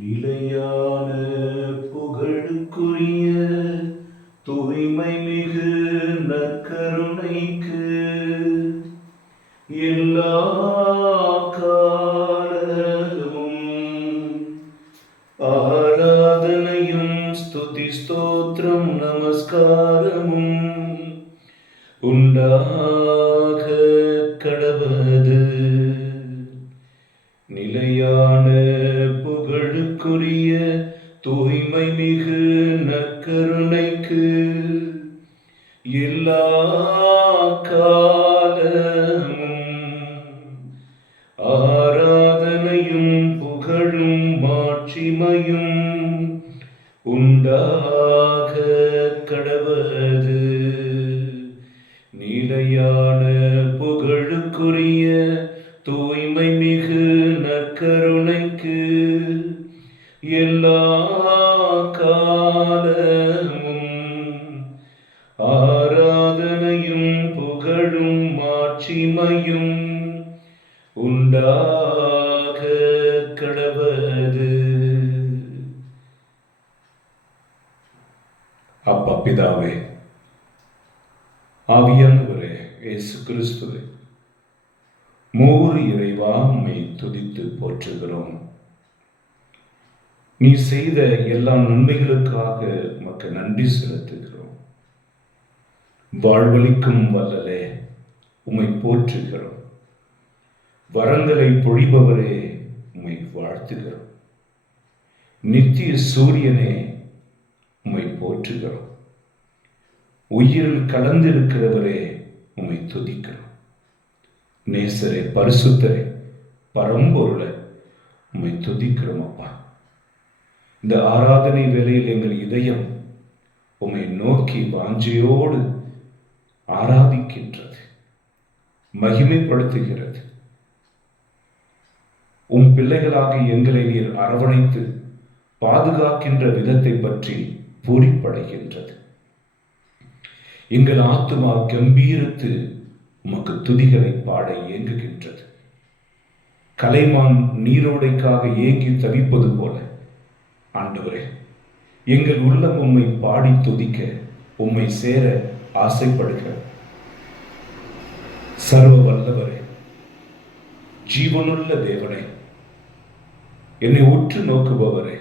நிலையான புகழுக்குரிய தூய்மை மிகு நற்கருணைக்கு எல்லா காலமும் ஆராதனையும் ஸ்துதி ஸ்தோத்திரம் நமஸ்காரமும் உண்டாக கடவது. நிலையான புகழுக்குரிய தூய்மை மிகு நற்கருணைக்கு எல்லா காலமும் ஆராதனையும் புகழும் மாட்சிமையும் உண்டாக கடவது. நிலையான புகழுக்குரிய தூய்மை மிகு நற்கருணைக்கு எல்லா காலமும் ஆராதனையும் புகழும் மாட்சிமையும் உண்டாக கடவது. அப்பா பிதாவே, ஆவியானவரே, இயேசு கிறிஸ்துவே, மூவரு இறைவா உம்மை துதித்து போற்றுகிறோம். நீ செய்த எல்லா நன்மைகளுக்காக உமக்கு நன்றி செலுத்துகிறோம். வாழ்வளிக்கும் வல்லலே உம்மை போற்றுகிறோம். வரங்களை பொழிபவரே உம்மை வாழ்த்துகிறோம். நித்திய சூரியனே உம்மை போற்றுகிறோம். உயிரில் கலந்திருக்கிறவரே உம்மை துதிக்கிறோம். நேசரே, பரிசுத்தரே, பரம்பொருளை உம்மை துதிக்கிறோம். அப்பா, இந்த ஆராதனை வேளையில் எங்கள் இதயம் உம்மை நோக்கி வாஞ்சையோடு ஆராதிக்கின்றது, மகிமைப்படுத்துகிறது. உம் பிள்ளைகளாக எங்களை நீர் அரவணைத்து பாதுகாக்கின்ற விதத்தை பற்றி பூரிப்படைகின்றது. எங்கள் ஆத்துமா கம்பீரித்து உமக்கு துதிகளை பாட ஏங்குகின்றது. கலைமான் நீரோடைக்காக ஏங்கி தவிப்பது போல ஆண்டவரே, எங்கள் உள்ளம் உம்மை பாடி துதிக்க, உம்மை சேர ஆசைப்படுகிறது. சர்வ வல்லவரே, ஜீவனுள்ள தேவனே, என்னை உற்று நோக்குபவரே,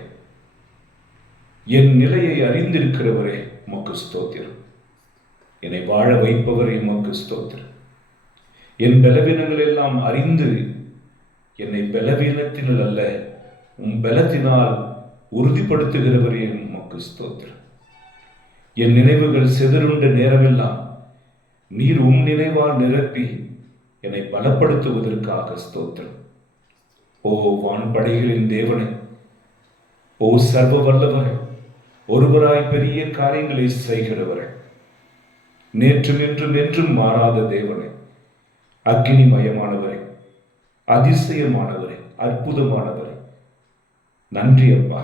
என் நிலையை அறிந்திருக்கிறவரே உமக்கு ஸ்தோத்திரம். என்னை வாழ வைப்பவரே உமக்கு ஸ்தோத்திரம். என் பலவீனங்கள் எல்லாம் அறிந்து என்னை பலவீனத்தினால் அல்ல உம் பலத்தினால் உறுதிப்படுத்துகிறவரே உமக்கு ஸ்தோத்திரம். என் நினைவுகள் சிதறுண்ட நேரமெல்லாம் நீர் உம் நினைவால் நிரப்பி என்னை பலப்படுத்துவதற்காக ஸ்தோத்திரம். ஓ வான்படைகளின் தேவனே, ஓ சர்வ வல்லவரே, ஒருவராய் பெரிய காரியங்களை செய்கிறவரே, நேற்றும் என்றும் என்றும் மாறாத தேவனே, அக்னிமயமானவரே, அதிசயமானவரே, அற்புதமானவரே, நன்றி அப்பா.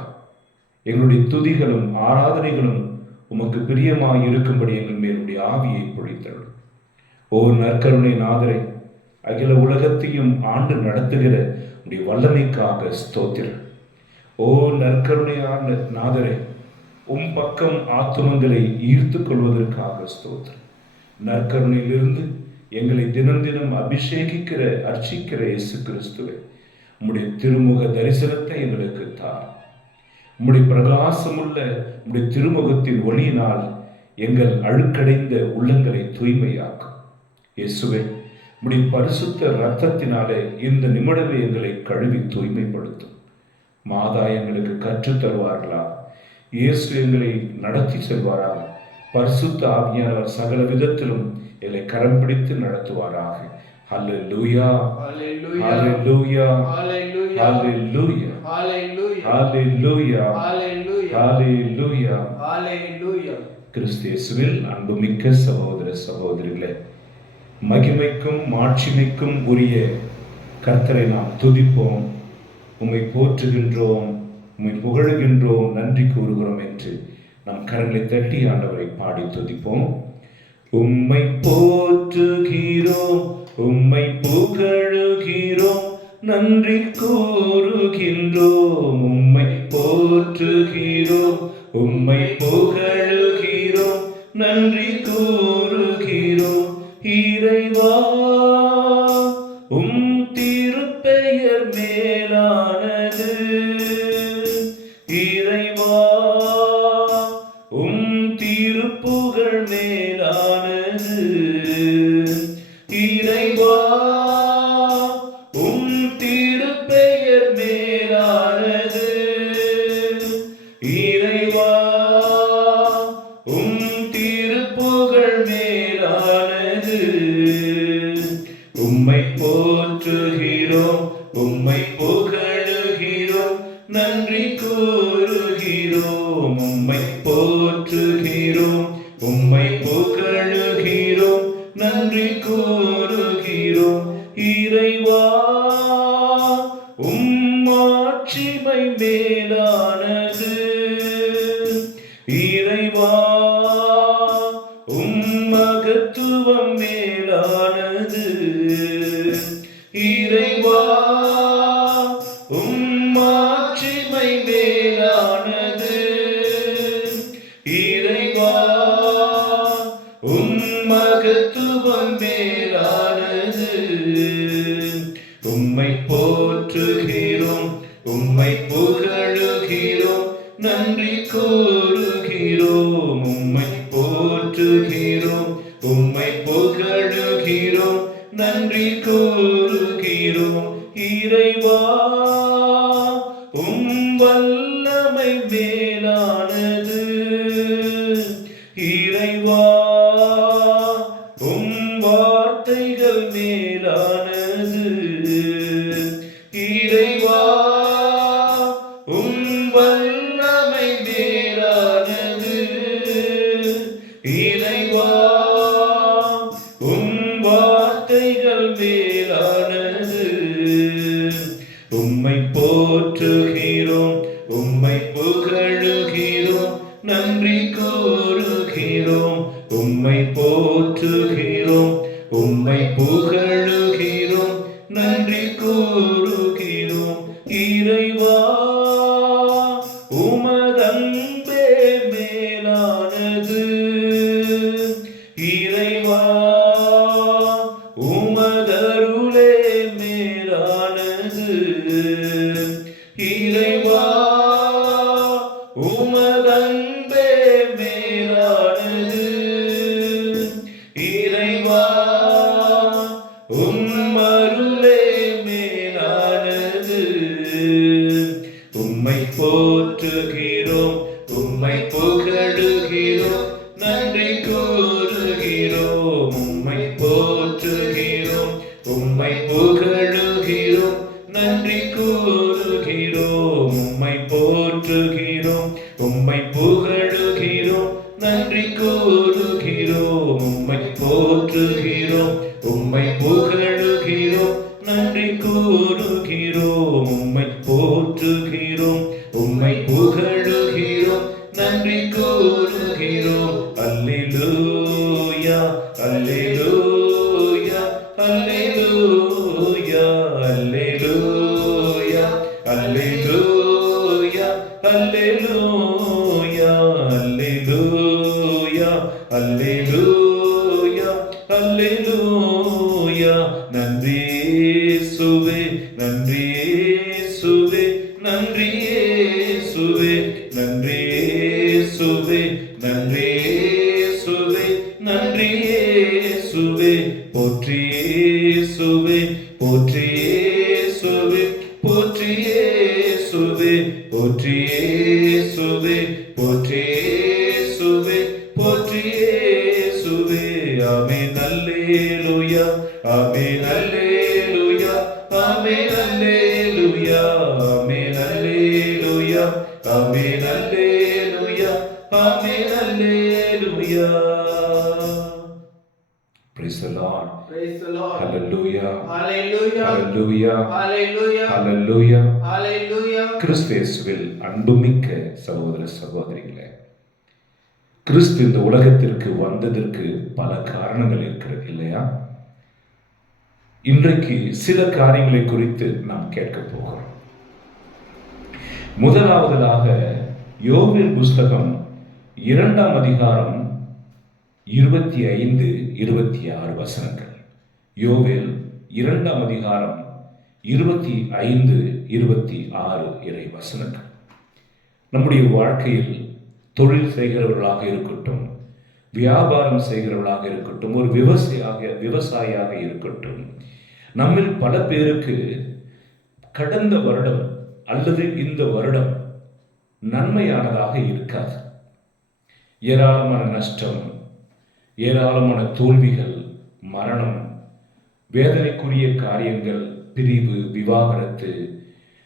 எங்களுடைய துதிகளும் ஆராதனைகளும் உமக்கு பிரியமாய் இருக்கும்படி எங்கள் மேலுடைய ஆவியை பொழித்தருளும். ஓ நற்கருணை நாதரே, அகில உலகத்தையும் ஆண்டு நடத்துகிற உடைய வல்லமைக்காக ஸ்தோத்திரம். ஓ நற்கருணையான நாதரே, உம் பக்கம் ஆத்துமங்களை ஈர்த்து கொள்வதற்காக ஸ்தோத்திரம். நற்கருணையிலிருந்து எங்களை தினம் தினம் அபிஷேகிக்கிற அர்ச்சிக்கிற இயேசு கிறிஸ்துவே, உம்முடைய திருமுக தரிசனத்தை எங்களுக்கு தார். உம்முடைய பிரகாசமுள்ள உம்முடைய திருமுகத்தின் ஒளியினால் எங்கள் அழுக்கடைந்த உள்ளங்களை தூய்மையாக்கும். இயேசுவே, உம்முடைய பரிசுத்த இரத்தத்தினாலே இந்த நிமிடமே எங்களை கழுவி தூய்மைப்படுத்தும். மாதா எங்களுக்கு கற்றுத் தருவார்களா? இயேசு எங்களை நடத்தி செல்வாராக. பரிசுத்த ஆவியானவர் சகல விதத்திலும் எங்களை கரம் பிடித்து நடத்துவாராக. ஹல்லேலூயா, ஹல்லேலூயா, ஹல்லேலூயா, ஹல்லேலூயா, ஹல்லேலூயா, ஹல்லேலூயா. கிறிஸ்து இயேசுவில் அன்புமிக்க சகோதர சகோதரிகளே, மகிமைக்கும் மாட்சிமைக்கும் உரிய கர்த்தரை நாம் துதிப்போம், உம்மை போற்றுகின்றோம், உம்மை புகழுகின்றோம், நன்றி கூறுகிறோம் என்று நம் கரங்களை தட்டி ஆண்டவரை பாடி துதிப்போம். உம்மை போற்றுகிறோம், உம்மை புகழுகிறோம், நன்றி கூறுகின்றோம். உம்மை போற்றுகிறோம், உம்மை புகழுகிறோம், நன்றி கூறுகிறோம். இறைவா, உம் திருப்பெயர் மேலானது. இறைவா, உம் திருப்புகழ் மேலானது. இறைவா, உம் திருப்பெயர் மேலானது. இறைவா, உம் திருப்புகழ் மேலானது. உம்மை போற்றுகிறோம், உம்மை புகழுகிறோம், நன்றி கூறுகிறோம். உம்மை போற்றுகிறோம், உம்மை புகழுகிறோம், நன்றி கூறுகிறோம். இறைவா, உம் ஆட்சிமை மேலானது. இறைவா, உம் மகத்துவம் மேலானது. இறைவா, உம் ஆட்சிமை மேலானது. இறைவா, உம் மகத்துவம் மேலானது. உம்மை போற்றுகிறோம், உம்மை புகழுகிறோம், நன்றி கூறுகிறோம். உம்மை போற்றுகிறோம், உம்மை புகழுகிறோம், நன்றி கூறுகிறோம். இறைவா, உம் வல்லமை மேலானது. இறைவா, உம் வார்த்தைகள் மேலானது. இறைவா, உம் வல்லமை மேலானது. இறைவா, உம் வார்த்தைகள் மேலானது. உம்மை போற்றுகிறோம், உம்மை புகழுகிறோம், நன்றி கூறுகிறோம். உம்மை போற்றுகிறோம், உம்மை புகழுகிறோம், நன்றி கூறுகிறோம். இறைவா, உமதன்பே மேலானது. இறைவா, உமதருளே மேலானது. இறைவா, உமதன்பே மேலானது. இறைவா, உம் அருளே மேலானது. உம்மை போற்றுகிறோம், உம்மை புகழுகிறோம், நன்றி கூறுகிறோம். உம்மை போற்றுகிறோம், உம்மை புகழுகிறோம், நன்றி கூறுகிறோம். உம்மை போற்றுகிறோம், உம்மை புகழுகிறோம், நன்றி கூறுகிறோம். உம்மை போற்றுகிறோம், உம்மை புகழுகிறோம், நன்றி கூறுகிறோம். உம்மை போற்றுகிறோம், உம்மை புகழுகிறோம், நன்றி கூறுகிறோம். அல்லேலூயா, அல்லேலூயா, அல்லேலூயா, அல்லேலூயா, அல்லேலூயா, அல்லேலூயா, அல்லேலூயா, அல்லேலூயா, அல்லேலூயா. நன்றி இயேசுவே, நன்றி இயேசுவே, நன்றி இயேசுவே, நன்றி இயேசுவே, நன்றி இயேசுவே, நன்றி இயேசுவே. போற்றி இயேசுவே, போற்றி இயேசுவே, போற்றி இயேசுவே, போற்றி இயேசுவே, போற்றி இயேசுவே, போற்றி இயேசுவே. ஆமென், அல்லேலூயா, ஆமென், அல்லேலூயா, ஆமென், அல்லேலூயா, ஆமென், அல்லேலூயா, ஆமென், அல்லேலூயா, ஆமென், அல்லேலூயா. Praise the Lord. Praise the Lord. Hallelujah. Hallelujah. Hallelujah. Hallelujah. Hallelujah. Hallelujah. கிறிஸ்துவில் அன்புமிக்க சகோதர சகோதரிகளே, கிறிஸ்து இந்த உலகத்திற்கு வந்ததற்கு பல காரணங்கள் இருக்கிறது இல்லையா? இன்றைக்கு சில காரியங்களை குறித்து நாம் கேட்க போகிறோம். முதலாவதாக யோவேல் புஸ்தகம் 2ஆம் அதிகாரம் 25, 26 வசனங்கள். யோவேல் 2ஆம் அதிகாரம் 25, 26 இறை வசனங்கள். நம்முடைய வாழ்க்கையில் தொழில் செய்கிறவர்களாக இருக்கட்டும், வியாபாரம் செய்கிறவர்களாக இருக்கட்டும், ஒரு விவசாயியாக இருக்கட்டும், நம்மில் பல பேருக்கு கடந்த வருடம் அல்லது இந்த வருடம் நன்மையானதாக இருக்காது. ஏராளமான நஷ்டம், ஏராளமான தோல்விகள், மரணம், வேதனைக்குரிய காரியங்கள், பிரிவு, விவாகரத்து,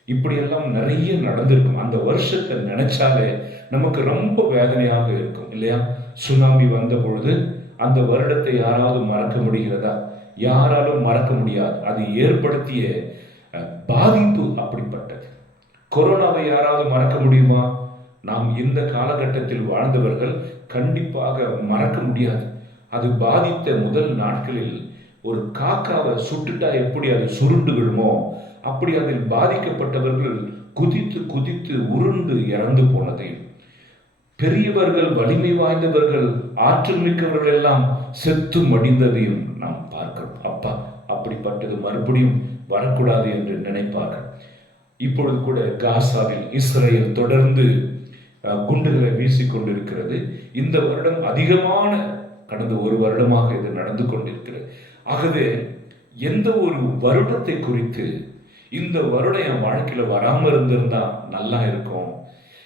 இப்படியெல்லாம் நிறைய நடந்திருக்கும். அந்த வருஷத்தை நினைச்சாலே நமக்கு ரொம்ப வேதனையாக இருக்கும் இல்லையா? சுனாமி வந்த பொழுது அந்த வருடத்தை யாராவது மறக்க முடிகிறதா? யாராலும் மறக்க முடியாது. அது ஏற்படுத்திய பாதிப்பு அப்படிப்பட்டது. கொரோனாவை யாராவது மறக்க முடியுமா? நாம் இந்த காலகட்டத்தில் வாழ்ந்தவர்கள் கண்டிப்பாக மறக்க முடியாது. அது பாதித்த முதல் நாட்களில் ஒரு காக்காவை சுட்டுட்டா எப்படி அது சுருண்டு விடுமோ, அப்படி அதில் பாதிக்கப்பட்டவர்கள் குதித்து குதித்து உருண்டு இறந்து போனதையும், பெரியவர்கள், வலிமை வாய்ந்தவர்கள், ஆற்றல் மிக்கவர்கள் எல்லாம் செத்து மடிந்ததையும் நாம் பார்க்கிறோம். அப்பா, அப்படிப்பட்டது மறுபடியும் வரக்கூடாது என்று நினைப்பார்கள். இப்பொழுது கூட காசாவில் இஸ்ரேல் தொடர்ந்து குண்டுகளை வீசிக்கொண்டிருக்கிறது. இந்த வருடம் அதிகமான, கடந்த ஒரு வருடமாக இது நடந்து கொண்டிருக்கிறது. ஆகவே எந்த ஒரு வருடத்தை குறித்து இந்த வருடம் என் வாழ்க்கையில வராமல் இருந்திருந்தா நல்லா இருக்கும்,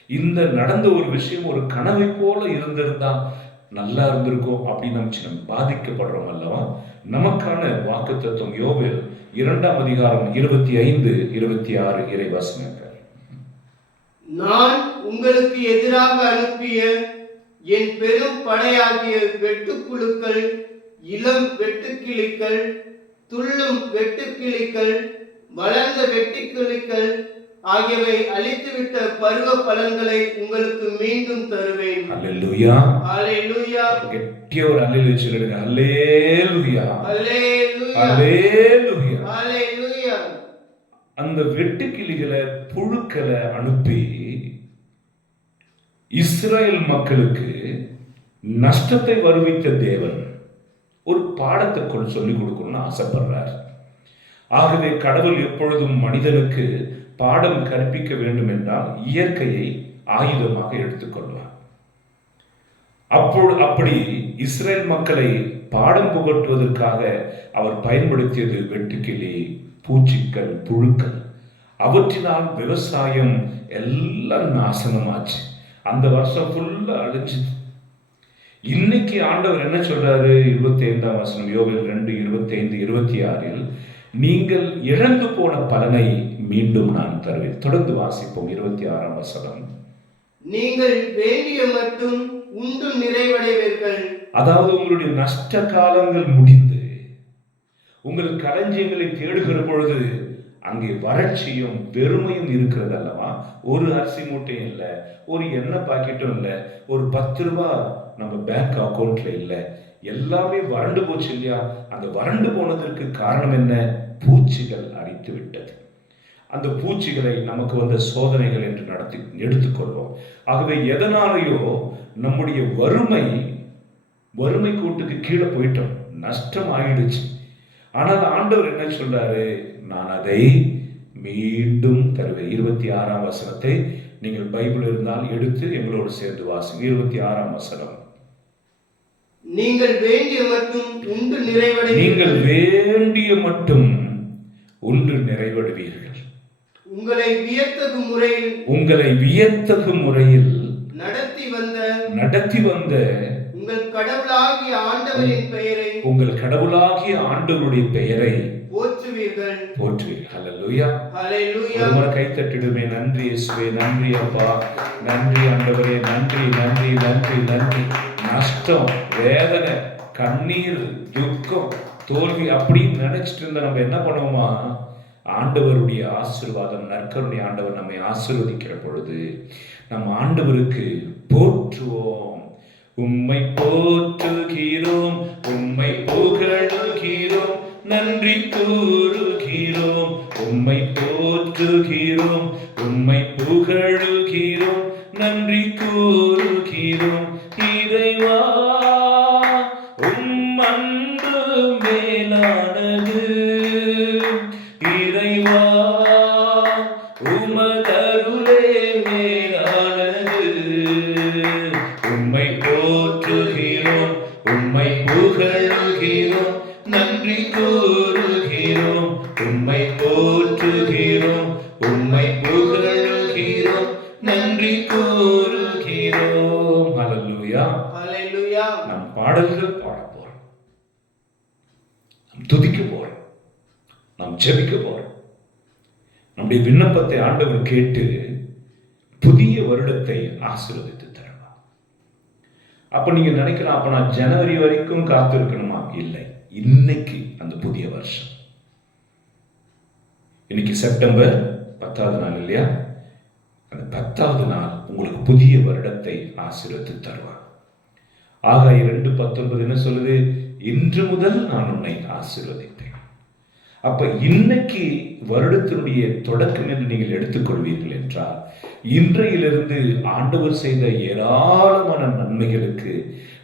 இந்த நடந்த ஒரு விஷயம் ஒரு கனவை போல இருந்திருந்தா நல்லா இருந்திருக்கும் அப்படின்னு நம்ம பாதிக்கப்படுறோம் அல்லவா? நமக்கான வாக்குத்தத்தம் யோவேல் 2ஆம் அதிகாரம் 25, 26 இறை வசனங்கள். நான் உங்களுக்கு எதிராக அனுப்பிய என் பெரும் படையாகிய வெட்டுப்புழுக்கள், இளம் வெட்டுக்கிளிகள், துள்ளும் வெட்டுக்கிளிகள், வளர்ந்த வெட்டுக்கிளிகள் ஆகியவை அழித்துவிட்ட பருவ பலன்களை உங்களுக்கு மீண்டும் தருவேன். அல்லேலூயா, அல்லேலூயா. கெட்டியா ஒரு அல்லேலூயா சொல்லுங்க. அல்லேலூயா, அல்லேலூயா, அல்லேலூயா, அல்லேலூயா. அந்த வெட்டுக்கிளிகளை, புழுக்களை அனுப்பி இஸ்ரேல் மக்களுக்கு நஷ்டத்தை வருவித்த தேவன் ஒரு பாடத்தை சொல்லிக் கொடுக்கணும்னு ஆசைப்படுறார். ஆகவே கடவுள் எப்பொழுதும் மனிதனுக்கு பாடம் கற்பிக்க வேண்டும் என்றால் இயற்கையை ஆயுதமாக எடுத்துக்கொள்வார். அப்படி இஸ்ரேல் மக்களை பாடம் புகட்டுவதற்காக அவர் பயன்படுத்தியது வெட்டுக்கிளி, பூச்சிக்கள், புழுக்கள். அவற்றினால் விவசாயம் எல்லாம் நாசனமாச்சு. அந்த வருஷம் ஃபுல்லா அழிஞ்சு. இன்னைக்கு ஆண்டவர் என்ன சொல்றாரு? 25ஆம் வசனம் யோவேல் 2, 25, 26 நீங்கள் இழந்து போன பலனை மீண்டும் நான் தருவேன். தொடர்ந்து வாசிப்போம். 26ஆம் வசனம். நீங்கள் வேண்டிய மட்டும் உண்டு நிறைவடைவீர்கள். அதாவது உங்களுடைய நஷ்ட காலங்கள் முடிந்து உங்கள் களஞ்சியங்களை தேடுகிற பொழுது அங்கே வறட்சியும் வெறுமையும் இருக்கிறது அல்லவா? ஒரு அரிசி மூட்டையும் இல்லை, ஒரு எண்ணெய் பாக்கெட்டும் இல்லை, ஒரு 10 ரூபாய் நம்ம பேங்க் அக்கௌண்ட்ல இல்லை, எல்லாமே வறண்டு போச்சு இல்லையா? அந்த வறண்டு போனதற்கு காரணம் என்ன? பூச்சிகள் அரித்து விட்டது. அந்த பூச்சிகளை நமக்கு வந்த சோதனைகள் என்று எடுத்துக்கொள்வோம். ஆகவே எதனாலேயோ நம்முடைய வறுமை கூட்டுக்கு கீழே போயிட்டோம், நஷ்டம் ஆயிடுச்சு. ஆனால் ஆண்டவர் என்ன சொல்றாரு? நான் அதை மீண்டும் தருவேன். 26ஆம் வசனத்தை நீங்கள் பைபிள் இருந்தால் எடுத்து எங்களோடு சேர்ந்து வாசிங்க. 26ஆம் வசனம். நீங்கள் வேண்டிய மட்டும் உண்டு நிறைவடைவீர்கள். நீங்கள் வேண்டிய மட்டும் உண்டு நிறைவடைவீர்கள். உங்களை வியத்தகு முறையில் நடத்தி வந்த உங்கள் கடவுளாகிய ஆண்டவருடைய பெயரை போற்றுவீர்கள். அல்லேலூயா, அல்லேலூயா. ஒரு முறை கை தட்டிடுமே. நன்றி இயேசுவே, நன்றி அப்பா, நன்றி ஆண்டவரே, நன்றி நன்றி நன்றி நன்றி. நஷ்டம், வேதனை, கண்ணீர், துக்கம், தோல்வி அப்படின்னு நினைச்சிட்டு இருந்த நம்ம என்ன பண்ணுவோமா? ஆண்டவருடைய ஆசீர்வாதம், நற்கருணை ஆண்டவர் நம்மை ஆசீர்வதிக்கிற பொழுது நம் ஆண்டவருக்கு போற்றுவோம். உம்மை போற்றுகிறோம், உம்மை புகழுகிறோம், நன்றி கூறுகிறோம். உம்மை போற்றுகிறோம், உம்மை புகழ் இறைவா உம் அன்பு மேலானது, இறைவா உமதருளே மேலானது. உம்மை போற்றுகிறோம், உம்மை புகழுகிறோம், நன்றி கூறுகிறோம். உம்மை போற்றுகிறோம், உம்மை புகழுகிறோம், நன்றி கூறுகிறோம். ஹல்லேலூயா. ஹalleluya. நாம் பாடல்கள் பாடப் போறோம், நாம் துதிக்க போறோம், நாம் ஜெபிக்க போறோம். நம்முடைய விண்ணப்பத்தை ஆண்டவர் கேட்டு புதிய வருடத்தை ஆசீர்வதித்து தருவார். அப்ப நீங்க நினைக்கலாம், அப்ப நான் ஜனவரி வரைக்கும் காத்திருக்கணுமா? இல்லை, இன்னைக்கு அந்த புதிய வருஷம். இன்னைக்கு செப்டம்பர் 10வது நாள் இல்லையா? அந்த 10வது நாள் உங்களுக்கு புதிய வருடத்தை ஆசீர்வதித்து தருவார். ஆகாய் 2:19 என்ன சொல்லுது? இன்று முதல் நான் உன்னை ஆசீர்வதிப்பேன். அப்ப இன்னைக்கு வருடத்தினுடைய தொடக்கம் என்று நீங்கள் எடுத்துக்கொள்வீர்கள் என்றால், இன்றையிலிருந்து ஆண்டவர் செய்த ஏராளமான நன்மைகளுக்கு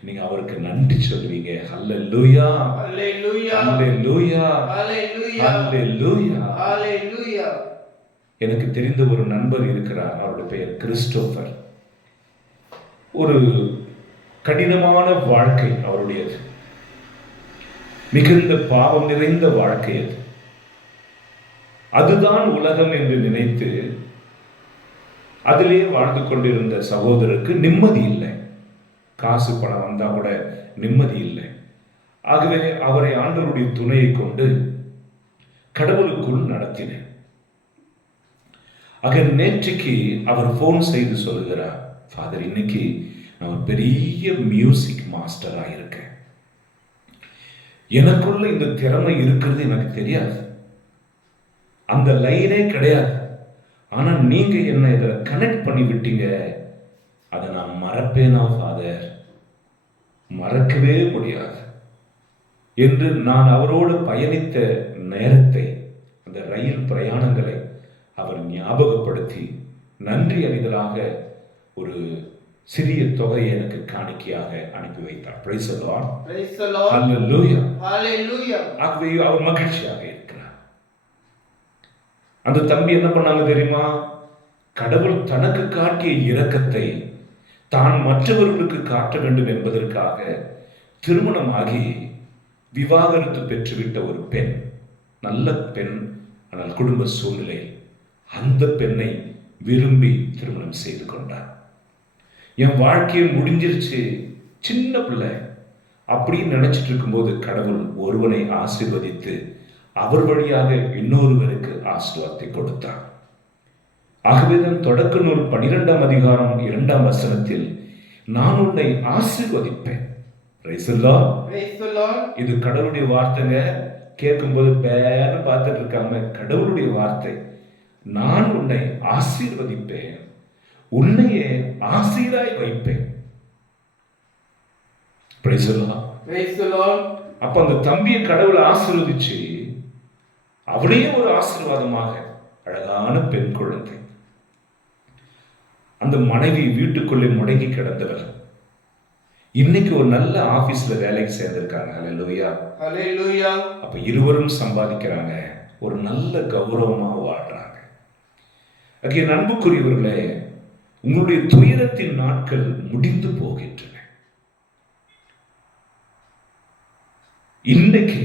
நீங்க அவருக்கு நன்றி சொல்வீங்க. ஹல்லேலூயா, ஹalleluya. ஹல்லேலூயா, ஹalleluya. ஹல்லேலூயா. ஹalleluya. எனக்கு தெரிந்த ஒரு நண்பர் இருக்கிறார், அவருடைய பெயர் கிறிஸ்டோபர். ஒரு கடினமான வாழ்க்கை அவருடையது, மிகுந்த பாவம் நிறைந்த வாழ்க்கை அது. அதுதான் உலகம் என்று நினைத்து அதிலே வாழ்ந்து கொண்டிருந்த சகோதரருக்கு நிம்மதி இல்லை. காசு பணம் வந்தா கூட நிம்மதி இல்லை. ஆகவே அவரை ஆண்டவருடைய துணையை கொண்டு கடவுளுக்குள் நடத்தினேன். ஆக நேற்றைக்கு அவர் போன் செய்து சொல்லுகிறார், ஃபாதர், இன்னைக்கு நான் ஒரு பெரிய மியூசிக் மாஸ்டரா இருக்கேன். எனக்குள்ள இந்த திறமை இருக்கிறது எனக்கு தெரியாது, அந்த லைனே கிடையாது. ஆனா நீங்க என்ன இதில் கனெக்ட் பண்ணி விட்டீங்க, அதை நான் மறப்பேனா ஃபாதர்? மறக்கவே முடியாது என்று நான் அவரோடு பயணித்த நேரத்தை, அந்த ரயில் பிரயாணங்களை அவர் ஞாபகப்படுத்தி நன்றி அறிதலாக ஒரு சிறிய தொகையை எனக்கு காணிக்கையாக அனுப்பி வைத்தார். Price the Lord. Praise the Lord. Hallelujah. Hallelujah. ஆகவே அவர் மகிழ்ச்சியாக இருக்கிறார். அந்த தம்பி என்ன பண்ணாங்க தெரியுமா? கடவுள் தனக்கு காட்டிய இரக்கத்தை தான் மற்றவர்களுக்கு காட்ட வேண்டும் என்பதற்காக திருமணமாகி விவாகரத்து பெற்றுவிட்ட ஒரு பெண், நல்ல பெண், ஆனால் குடும்ப சூழ்நிலை, அந்த பெண்ணை விரும்பி திருமணம் செய்து கொண்டார். என் வாழ்க்கையை முடிஞ்சிருச்சு, சின்ன பிள்ளை அப்படின்னு நினைச்சிட்டு இருக்கும்போது கடவுள் ஒருவனை ஆசீர்வதித்து அவர் வழியாக இன்னொருவருக்கு ஆசீர்வாதத்தை கொடுத்தார். ஆகவேதான் தொடக்க நூல் 12ஆம் அதிகாரம் 2ஆம் வசனத்தில் நான் உன்னை ஆசீர்வதிப்பேன். Praise the Lord. Praise the Lord. இது கடவுளுடைய வார்த்தைங்க. கேட்கும்போது பேரு பார்த்துட்டு இருக்காங்க. கடவுளுடைய வார்த்தை, நான் உன்னை ஆசீர்வதிப்பேன், உன்னையே ஆசீராய் வைப்பேன். Praise the Lord. Praise the Lord. அப்ப அந்த தம்பியை கடவுளை ஆசீர்வதிச்சு அவனையே ஒரு ஆசீர்வாதமாக அழகான பெண் குழந்தை. அந்த மனைவி வீட்டுக்குள்ளே முடங்கி கிடந்தவர் இன்னைக்கு ஒரு நல்ல ஆபீஸ்ல வேலைக்கு சேர்ந்திருக்காங்க. ஹல்லேலூயா. Hallelujah. அப்ப இருவரும் சம்பாதிக்கிறாங்க, ஒரு நல்ல கௌரவமா வாழ்றாங்க. என் அன்புக்குரியவர்களே, உங்களுடைய துயரத்தின் நாட்கள் முடிந்து போகின்றன. இன்னைக்கு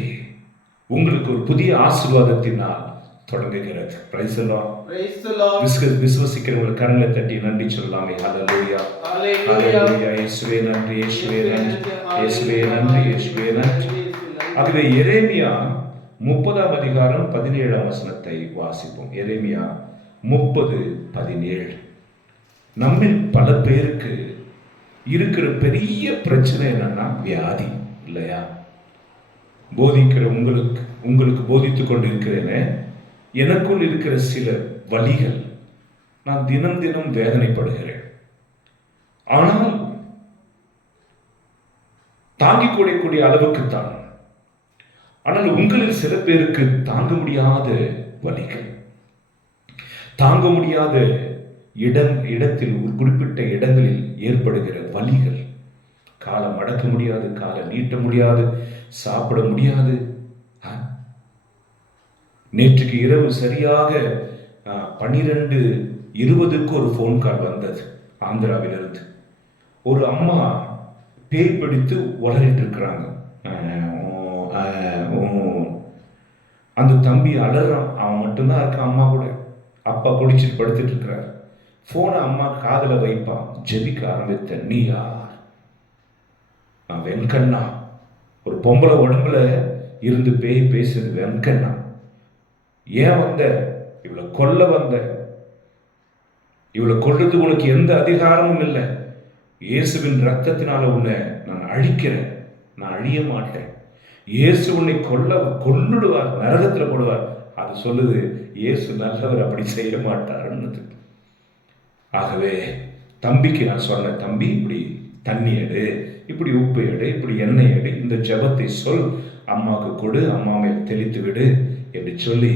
உங்களுக்கு ஒரு புதிய ஆசீர்வாதத்தினால் தொடங்குகிறது. Praise the Lord. Praise the Lord. விசுவசிக்கிறவங்க கரங்களை தட்டி நன்றி சொல்லலாமே. ஹல்லேலூயா. Hallelujah. ஹல்லேலூயா. இயேசுவே நன்றி, இயேசுவே நன்றி, இயேசுவே நன்றி, இயேசுவே நன்றி. ஆகவே எரேமியா 30ஆம் அதிகாரம் 17ஆம் வசனத்தை வாசிப்போம். எரேமியா 30:17. நம்மில் பல பேருக்கு இருக்கிற பெரிய பிரச்சனை என்னன்னா வியாதி இல்லையா? போதிக்கிற உங்களுக்கு போதித்துக் கொண்டு இருக்கிறேனே, எனக்குள் இருக்கிற சில வலிகள், நான் தினம் தினம் வேதனைப்படுகிறேன். ஆனால் தாங்கிக் கொள்ளக்கூடிய அளவுக்கு தான். ஆனால் உங்களில் சில பேருக்கு தாங்க முடியாத வலிகள், தாங்க முடியாத இடத்தில் ஒரு குறிப்பிட்ட இடங்களில் ஏற்படுகிற வலிகள், காலை மடக்க முடியாது, காலை நீட்ட முடியாது, சாப்பிட முடியாது. நேற்றுக்கு இரவு சரியாக 12:20 ஒரு ஃபோன் கால் வந்தது ஆந்திராவிலிருந்து. ஒரு அம்மா பேய் பிடித்து உளறிட்டு இருக்கிறாங்க. அந்த தம்பி அலறான். அவன் மட்டும்தான் இருக்கான் அம்மா கூட. அப்பா குடிச்சிட்டு படுத்துட்டு இருக்கிறார். போனை அம்மா காதல வைப்பான். ஜெபிக்க ஆரம்பித்த, நீ யார்? நான் வெங்கண்ணா. ஒரு பொம்பளை உடம்புல இருந்து பேய் பேசுது. வெங்கண்ணா, ஏன் வந்த? இவளை கொல்ல வந்த. இவளை கொல்றது உனக்கு எந்த அதிகாரமும் இல்லை. இயேசுவின் ரத்தத்தினால உன்னை நான் அழிக்கிறேன். நான் அழிய மாட்டேன். இயேசு உன்னை கொல்லுடுவார், நரகத்துல போடுவார். அது சொல்லுது, இயேசு நல்லவர், அப்படி செய்ய மாட்டாருன்னு. ஆகவே தம்பிக்கு நான் சொன்னேன், தம்பி இப்படி தண்ணி எடு, இப்படி உப்பு எடு, இப்படி எண்ணெய் எடு, இந்த ஜெபத்தை சொல், அம்மாவுக்கு கொடு, அம்மா மேல் தெளித்து விடு என்று சொல்லி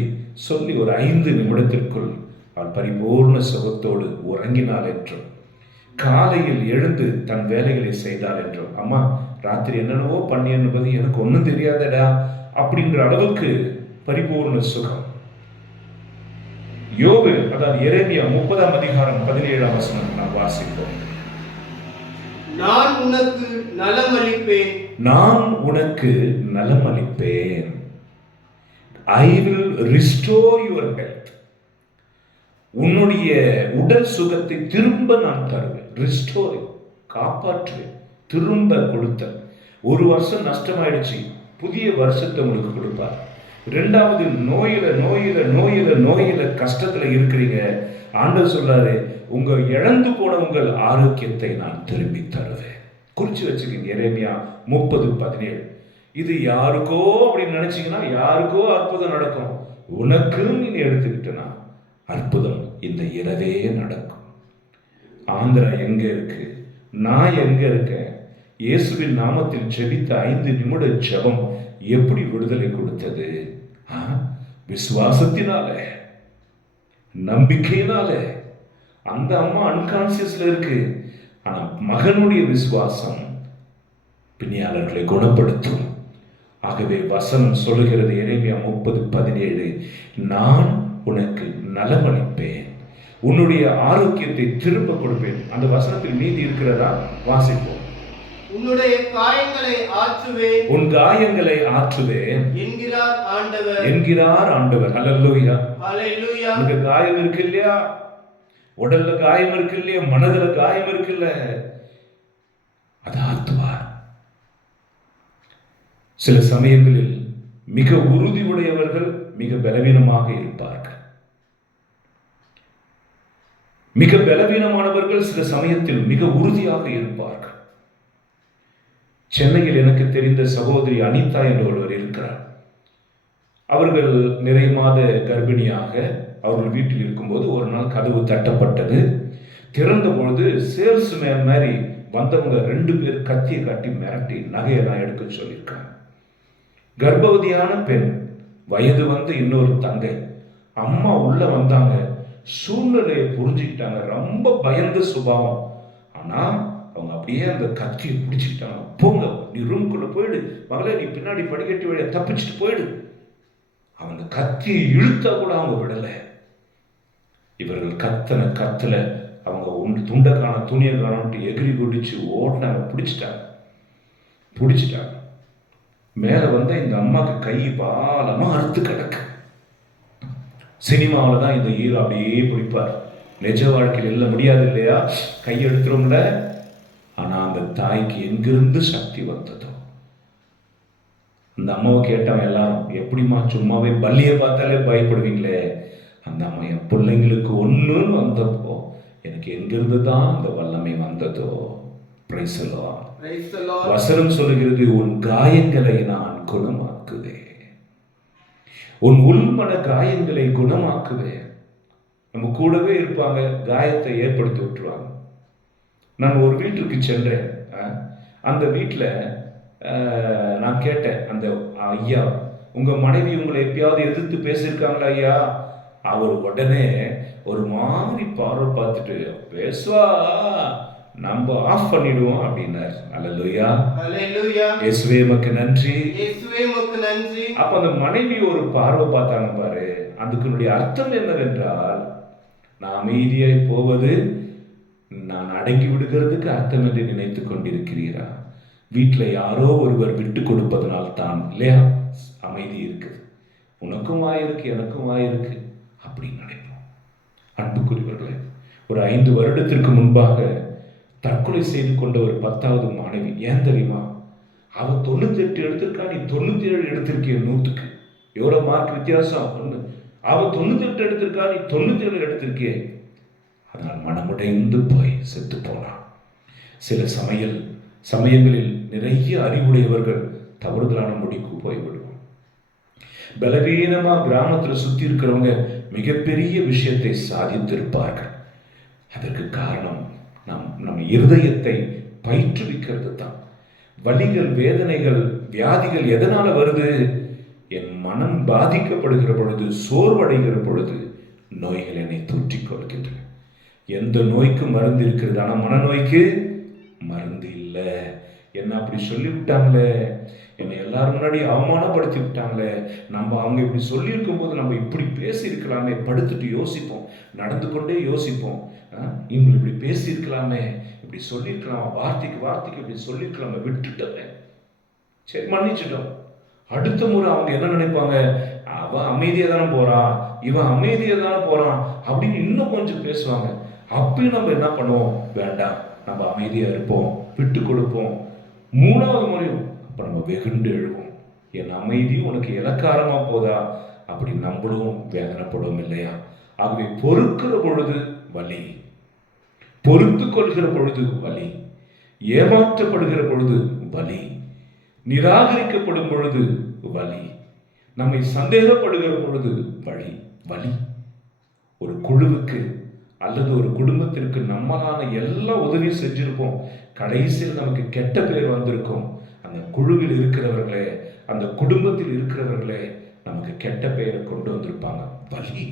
ஒரு 5 நிமிடத்திற்குள் அவள் பரிபூர்ண சுகத்தோடு உறங்கினாள் என்றும், காலையில் எழுந்து தன் வேலைகளை செய்தாள் என்றும், அம்மா ராத்திரி என்னென்னவோ பண்ணி என்பது எனக்கு ஒன்றும் தெரியாதடா அப்படின்ற அளவுக்கு பரிபூர்ண சுகம். யோபு, அதாவது எரேமியா 30:17 நாம் வாசிப்போம். நான் உனக்கு நலமளிப்பேன். நான் உனக்கு நலமளிப்பேன். I will restore your health. உன்னுடைய உடல் சுகத்தை திரும்ப நான் தருவேன். ரிஸ்டோர், காப்பாற்றுவேன், திரும்ப கொடுத்தேன். 1 வருஷம் நஷ்டமாயிடுச்சு, புதிய வருஷத்தை உங்களுக்கு கொடுப்பார். 2வது நோயில கஷ்டத்துல இருக்கிறீங்க. ஆண்டவர் சொல்றாரு, உங்க இழந்து போன உங்கள் ஆரோக்கியத்தை நான் திரும்பி தருவேன். குறிச்சு வச்சுக்கீங்க, எரேமியா 30:17. இது யாருக்கோ அப்படின்னு நினைச்சீங்கன்னா யாருக்கோ அற்புதம் நடக்கும். உனக்கு நீங்க எடுத்துக்கிட்டனா அற்புதம் இந்த இரவே நடக்கும். ஆந்திரா எங்க இருக்கு? நான் எங்க இருக்கேன்? இயேசுவின் நாமத்தில் ஜெபித்த 5 நிமிட ஜெபம் எப்படி விடுதலை கொடுத்தது? விசுவாசத்தினால, நம்பிக்கையினால. அந்த அம்மா அன்கான்சியஸ்ல இருக்கு. ஆனா மகனுடைய விசுவாசம் பிணியாளர்களை குணப்படுத்தும். ஆகவே வசனம் சொல்லுகிறது, எரேமியா 30:17, நான் உனக்கு நலமளிப்பேன், உன்னுடைய ஆரோக்கியத்தை திரும்ப கொடுப்பேன். அந்த வசனத்தில் நீதி இருக்கிறதா? வாசிப்போம். உன்னுடைய காயங்களை ஆற்றுவேன், உன் காயங்களை ஆற்றுவேன் என்கிறார் ஆண்டவர். ஹல்லேலூயா, ஹல்லேலூயா. உனக்கு காயம் இருக்கு இல்லையா? உடல்ல காயம் இருக்கு இல்லையா? மனதுல காயம் இருக்குல்ல, அது ஆற்றுவார். சில சமயங்களில் மிக உறுதி உடையவர்கள் மிக பலவீனமாக இருப்பார்கள். மிக பலவீனமானவர்கள் சில சமயத்தில் மிக உறுதியாக இருப்பார்கள். சென்னையில் எனக்கு தெரிந்த சகோதரி அனிதா என்ற ஒருவர் இருக்கிறார். அவர்கள் நிறை மாத கர்ப்பிணியாக அவர்கள் வீட்டில் இருக்கும்போது ஒரு நாள் கதவு தட்டப்பட்டது. திறந்த பொழுது சேல்ஸ்மேன் மாதிரி வந்தவங்க 2 பேர் கத்தியை காட்டி மிரட்டி நகையெல்லாம் எடுக்க சொல்லியிருக்காங்க. கர்ப்பவதியான பெண், வயது வந்த இன்னொரு தங்கை. அம்மா உள்ள வந்தாங்க, சூழ்நிலையை புரிஞ்சுக்கிட்டாங்க. ரொம்ப பயந்த சுபாவம். ஆனா அவங்க அப்படியே அந்த கத்தியை பிடிச்சிக்கிட்டாங்க. போங்க, நீ ரூம்குள்ள போயிடு, மகளே நீ பின்னாடி படிக்கட்டு வழியா தப்பிச்சுட்டு போயிடு. அவங்க கத்தியை இழுத்தா கூட அவங்க விடல. இவர்கள் கத்தல அவங்க துண்டக்கான துணியை காணட்டு எகிரி குடிச்சு ஓடினாங்க. பிடிச்சிட்டாங்க. மேல வந்த இந்த அம்மாக்கு கை பாலமா அறுத்து கிடக்கு. சினிமாவில் தான் இந்த ஹீரோ அப்படியே பிடிப்பார். நிஜ வாழ்க்கையில் எல்லாம் முடியாது இல்லையா? கை எடுத்துரும்ல. ஆனா அந்த தாய்க்கு எங்கிருந்து சக்தி வந்ததோ. அந்த அம்மாவை கேட்டவன் எல்லாரும், எப்படிமா சும்மாவே பல்லியை பார்த்தாலே பயப்படுவீங்களே? அந்த அம்மா, என் பிள்ளைங்களுக்கு ஒண்ணுன்னு வந்தப்போ எனக்கு எங்கிருந்து தான் அந்த வல்லமை வந்ததோ. Price the Lord. வசனம் சொல்லுகிறது, உன் காயங்களை நான் குணமாக்குவேன், உன் உள்மன காயங்களை குணமாக்குவேன். நம்ம கூடவே இருப்பாங்க, காயத்தை ஏற்படுத்தி விட்டுருவாங்க. நான் ஒரு வீட்டுக்கு சென்றேன். அந்த வீட்டில் நான் கேட்டேன், அந்த ஐயா, உங்க மனைவி உங்களை எப்பயாவது எதிர்த்து பேசியிருக்காங்களா ஐயா? அவர் உடனே ஒரு மாதிரி பார்வை பார்த்துட்டு, பேசுவா நம்ம ஆஃப் பண்ணிடுவோம் அப்படின்னார். அல்லேலூயா. அல்லேலூயா. இயேசுவே உமக்கு நன்றி. இயேசுவே உமக்கு நன்றி. அப்ப அந்த மனைவி ஒரு பார்வை பார்த்தாங்க பாரு. அதுக்குடைய அர்த்தம் என்னவென்றால், நான் அமைதியாய் போவது நான் அடங்கி விடுகிறதுக்கு அர்த்தம் என்று நினைத்துக் கொண்டிருக்கிறீரா? வீட்டில் யாரோ ஒருவர் விட்டு கொடுப்பதனால் தான் இல்லையா அமைதி இருக்குது. உனக்கும் வாயிருக்கு, எனக்கும் வாயிருக்கு அப்படின்னு நினைப்போம். அன்புக்குரியவர்களே, ஒரு 5 வருடத்திற்கு முன்பாக தற்கொலை செய்து கொண்ட ஒரு 10வது மாணவி. ஏன் தெரியுமா? அவன் 98 எடுத்திருக்கா, நீ 97 எடுத்திருக்கிய 100க்கு. எவ்வளோ மார்க் வித்தியாசம்? அவன் 98 எடுத்திருக்கா, நீ 97 எடுத்திருக்கிய. அதனால் மனமுடைந்து போய் செத்து போனான். சில சமயங்களில் நிறைய அறிவுடையவர்கள் தவறுதலான முடிவுக்கு போய்விடுவோம். பலவீனமா கிராமத்தில் சுத்தி இருக்கிறவங்க மிகப்பெரிய விஷயத்தை சாதித்திருப்பார்கள். அதற்கு காரணம் நம் இருதயத்தை பயிற்றுவிக்கிறது தான். வலிகள், வேதனைகள், வியாதிகள் எதனால வருது? என் மனம் பாதிக்கப்படுகிற பொழுது, சோர்வடைகிற பொழுது நோய்கள் என்னை தூற்றிக் கொள்கின்றன. எந்த நோய்க்கு மருந்து இருக்கிறது, ஆனா மனநோய்க்கு மருந்து இல்லை. என்ன அப்படி சொல்லிவிட்டாங்களே, என்னை எல்லாரும் முன்னாடி அவமானப்படுத்தி விட்டாங்களே, அவங்க இப்படி சொல்லியிருக்கும் போது நம்ம இப்படி பேசியிருக்கலாமே. படுத்துட்டு யோசிப்போம், நடந்து கொண்டே யோசிப்போம். இவங்க இப்படி பேசியிருக்கலாமே, இப்படி சொல்லியிருக்கலாமா, வார்த்தைக்கு இப்படி சொல்லியிருக்கலாமே, விட்டுட்டோமே, சரி மன்னிச்சிட்டோம். அடுத்த முறை அவங்க என்ன நினைப்பாங்க? அவன் அமைதியா தானே போறான், இவன் அமைதியா தானே போறான் அப்படின்னு இன்னும் கொஞ்சம் பேசுவாங்க. அப்பயும் நம்ம என்ன பண்ணுவோம்? வேண்டாம், நம்ம அமைதியா இருப்போம், விட்டு கொடுப்போம். 3வது முறையும் அப்ப நம்ம வெகுண்டு எழுவோம். என் அமைதி உனக்கு இலக்காரமா போதா அப்படி நம்மளும் வேதனைப்படுவோம் இல்லையா? ஆகவே பொறுக்கிற பொழுது வலி, பொறுத்து கொள்கிற பொழுது வலி, ஏமாற்றப்படுகிற பொழுது வலி, நிராகரிக்கப்படும் பொழுது வலி, நம்மை சந்தேகப்படுகிற பொழுது வலி. ஒரு குழுவுக்கு அல்லது ஒரு குடும்பத்திற்கு நம்மளான எல்லா உதவியும் செஞ்சிருப்போம். கடைசியில் நமக்கு கெட்ட பேர் வந்திருக்கும். அந்த குழுவில் இருக்கிறவர்களே, அந்த குடும்பத்தில் இருக்கிறவர்களே நமக்கு கெட்ட பெயரை கொண்டு வந்திருப்பாங்க. வலி.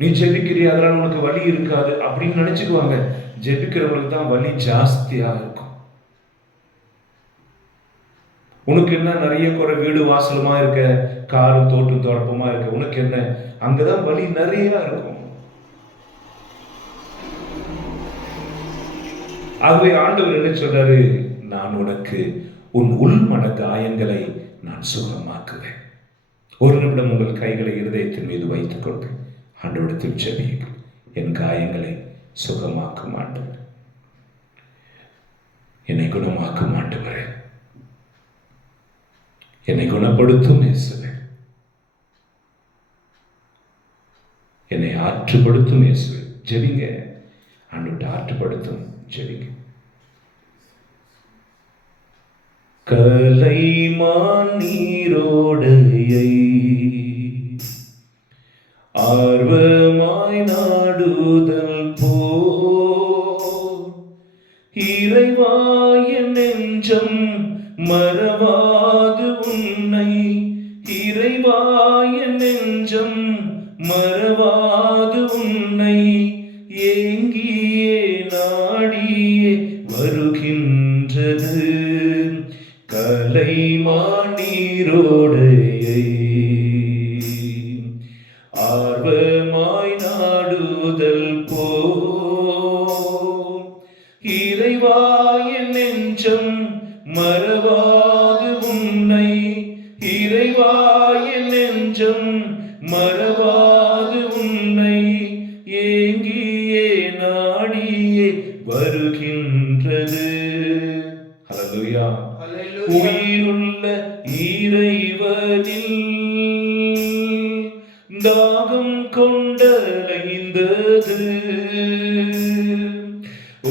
நீ ஜெபிக்கிறியா, அதெல்லாம் உனக்கு வலி இருக்காது அப்படின்னு நினைச்சுக்குவாங்க. ஜெபிக்கிறவங்களுக்கு தான் வலி ஜாஸ்தியா இருக்கும். உனக்கு என்ன நிறைய குறை, வீடு வாசலுமா இருக்க, காரும் தோட்டம் தோட்டமா இருக்க, உனக்கு என்ன? அங்கதான் வலி நிறைய இருக்கும். ஆகவே ஆண்டவர் என்ன சொல்றாரு? நான் உனக்கு உன் உள்மன காயங்களை நான் சுகமாக்குவேன். ஒரு நிமிடம் உங்கள் கைகளை இருதயத்தின் மீது வைத்துக் கொண்டு ஆண்டவரிடத்தில் ஜெபியுங்கள். என் காயங்களை சுகமாக்கும் ஆண்டவர், என்னை குணமாக்கும் ஆண்டவரே, என்னை குணப்படுத்தும் இயேசுவே, என்னை ஆற்றுப்படுத்தும் இயேசுவே. ஜெபிங்க, ஆண்டவரை ஆற்றுப்படுத்தும். ஜெபிங்க. கலைமான் நீரோடையை ஆர்வமாய் நாடுதல் போ, இறைவாய நெஞ்சம் மறவாது உன்னை, இறைவாய நெஞ்சம் மறவாது உன்னை, ஏங்கியே நாடியே வருகின்றது கலைமான் நீரோடையை ஆர்வமாய் நாடுதல் போ, இறைவாய நெஞ்சம் மறவாது உன்னை, இறைவாய நெஞ்சம் மறவாது உன்னை, ஏங்கியே நாடியே வருகின்றது. ஹல்லேலூயா. உயிருள்ள இறைவனில் தாகம் கொண்டலைந்தது,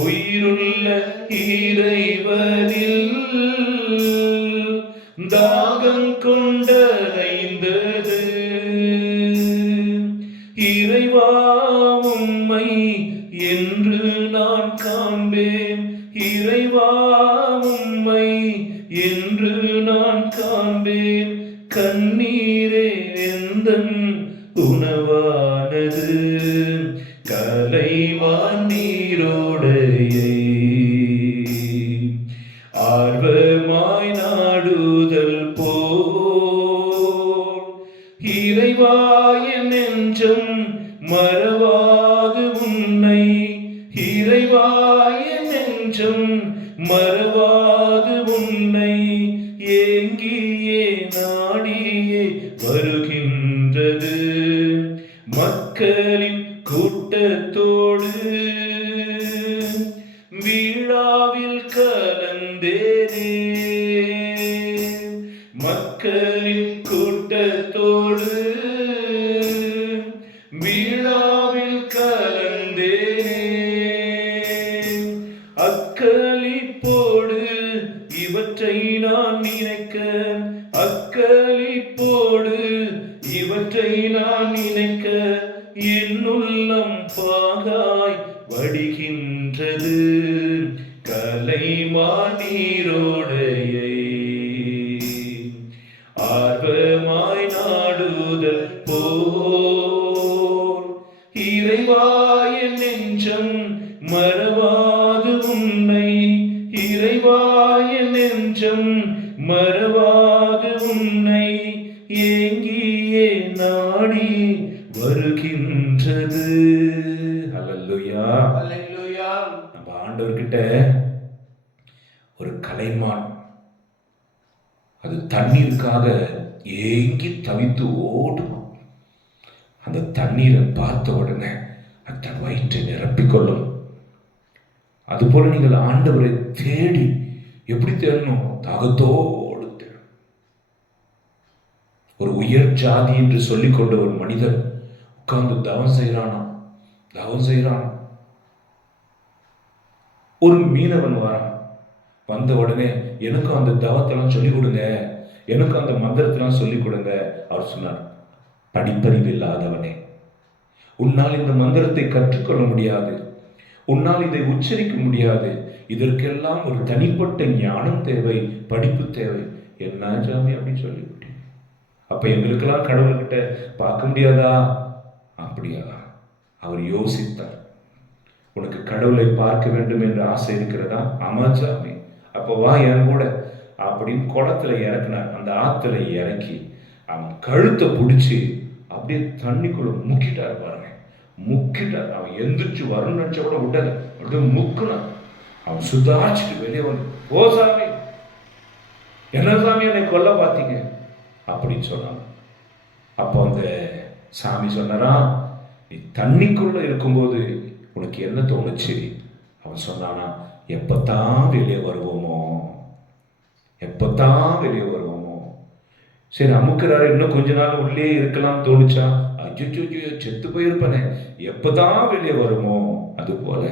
உயிருள்ள இறைவனில் தாகம் கொண்டலைந்தது, இறைவா உம்மை என்று நான் காண்பேன், இறைவா உம்மை என்று நான் காண்பேன், கண்ணீரே எந்தன் உணவானது கலைமான் நீரோடையை ஆர்வமாய் நாடுதல் போல் இறைவா என் நெஞ்சம் மறவாது உன்னை, இறைவா என் நெஞ்சம் மறவாது உன்னை ஏங்கியே நாடியே வருகின்றது. மக்களின் கூட்டத்தோடு விழாவில் கலந்தேனே, மக்களின் கூட்டத்தோடு விழாவில் கலந்தேனே. அக்களிப்போடு இவற்றை நான் நினைக்க, அக்களிப்போடு இவற்றை நான் நினைக்க என்னுள்ளம் பாகாய் வடிகின்றது. கலைமான் நீரோடையை ஆர்வமாய் நாடுதல் போல் இறைவா என் நெஞ்சம் மறவாது உன்னை, இறைவா என் நெஞ்சம் மறவாது உன்னை ஏங்கியே நாடி வருகின்றது. அல்லேலூயா. அல்லேலூயா. நம்ம ஆண்டவர்கிட்ட ஒரு கலைமான் அது தண்ணீருக்காக ஏங்கி தவித்து ஓடும். அந்த தண்ணீரை பார்த்த உடனே அது தன் வயிற்றை நிரப்பிக்கொள்ளும். அதுபோல நீங்கள் ஆண்டவரை தேடி எப்படி தேடணும்? தாகத்தோடு தேடணும். ஒரு உயர் ஜாதி என்று சொல்லிக்கொண்ட ஒரு மனிதர் உட்கார்ந்து தவம் செய்யறான். ஒரு மீனவன் வரான். வந்த உடனே எனக்கும் அந்த தவத்தெல்லாம் சொல்லிக் கொடுங்க, எனக்கும் அந்த மந்திரத்தெல்லாம் சொல்லிக் கொடுங்க. அவர் சொன்னார், படிப்பறிவு இல்லாதவனே, உன்னால் இந்த மந்திரத்தை கற்றுக்கொள்ள முடியாது, உன்னால் இதை உச்சரிக்க முடியாது. இதற்கெல்லாம் ஒரு தனிப்பட்ட ஞானம் தேவை, படிப்பு தேவை. என்ன சாமி அப்படின்னு சொல்லிவிட்டேன். அப்ப எங்களுக்கெல்லாம் கடவுள்கிட்ட பார்க்க முடியாதா? அப்படியா? அவர் யோசித்தார். உனக்கு கடவுளை பார்க்க வேண்டும் என்ற ஆசை இருக்கிறதா? ஆமா சாமி. அப்ப வா என் கூட அப்படின்னு குளத்துல இறக்குனார். அந்த ஆத்துல இறக்கி அவன் கழுத்தை பிடிச்சி அப்படியே தண்ணிக்குள்ள முக்கிட்டார் பாருங்க. முக்கிட்டார். அவன் எந்திரிச்சு வரணும்னு நினைச்ச கூட விடல, அப்படியே முக்குனான். அவன் சுதாச்சிட்டு வெளியே வந்து, ஓ சாமி, என்ன சாமி என்னை கொல்ல பார்த்தீங்க அப்படின்னு சொன்னான். அப்போ அந்த சாமி சொன்னாரா, நீ தண்ணிக்குள்ள இருக்கும்போது உனக்கு என்ன தோணுச்சு? அவன் சொன்னானா, எப்பத்தான் வெளியே வருவோமோ, எப்பத்தான் வெளியே வருவோமோ. சரி அமுக்கிறாரு, இன்னும் கொஞ்ச நாள் உள்ளே இருக்கலாம் தோணுச்சா? அஜ்ஜோ செத்து போயிருப்பனே, எப்பதான் வெளியே வருமோ. அது போல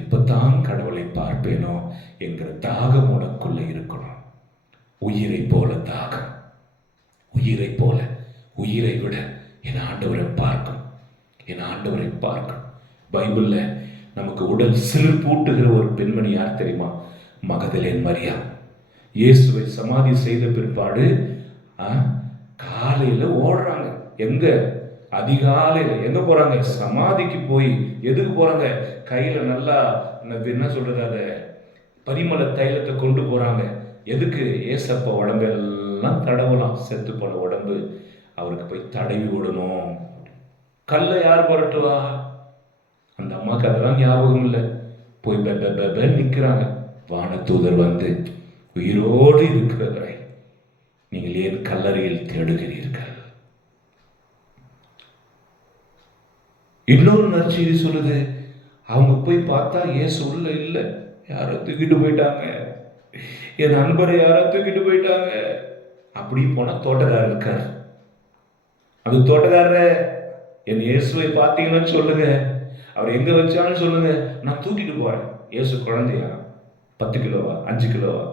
எப்பத்தான் கடவுளை பார்ப்பேனோ என்கிற தாகம் உனக்குள்ள இருக்கணும். உயிரை போல தாகம், உயிரை போல, உயிரை விட என் ஆண்டவரை பார்க்கும், என் ஆண்டவரை பார்க்கும். பைபிள்ல நமக்கு உடல் சிலிர்ப்பூட்டுகிற ஒரு பெண்மணி யார் தெரியுமா? மகதலேன் மரியா. இயேசுவை சமாதி செய்த பிற்பாடு காலையில ஓடுறாங்க. எங்க? அதிகாலையில. எங்க போறாங்க? சமாதிக்கு போய். எதுக்கு போறாங்க? கையில நல்லா என்ன சொல்றது, அத பரிமள தைலத்தை கொண்டு போறாங்க. எதுக்கு? ஏசப்பா உடம்பெல்லாம் தடவலாம், செத்து போன உடம்பு, அவருக்கு போய் தடவி விடணும். கல்லை யார் புரட்டுவா? அந்த அம்மாக்கு அதெல்லாம் ஞாபகம் இல்லை. போய் நிற்கிறாங்க. வானதூதர் வந்து, உயிரோடு இருக்கிறவரை நீங்கள் ஏன் கல்லறையில் தேடுகிறீர்கள்? இன்னொரு நற்செய்தி சொல்லுது, அவங்க போய் பார்த்தா இயேசு உள்ள இல்லை, யாரோ தூக்கிட்டு போயிட்டாங்க, என் நண்பரை யாரோ தூக்கிட்டு போயிட்டாங்க. அப்படி போனா தோட்டக்காரர் இருக்கார். அது தோட்டக்காரரை, என் இயேசுவை பார்த்தீங்கன்னு சொல்லுங்க, அவர் எங்க வச்சான்னு சொல்லுங்க, நான் தூக்கிட்டு போறேன். இயேசு குழந்தையா? 10 கிலோவா 5 கிலோவா?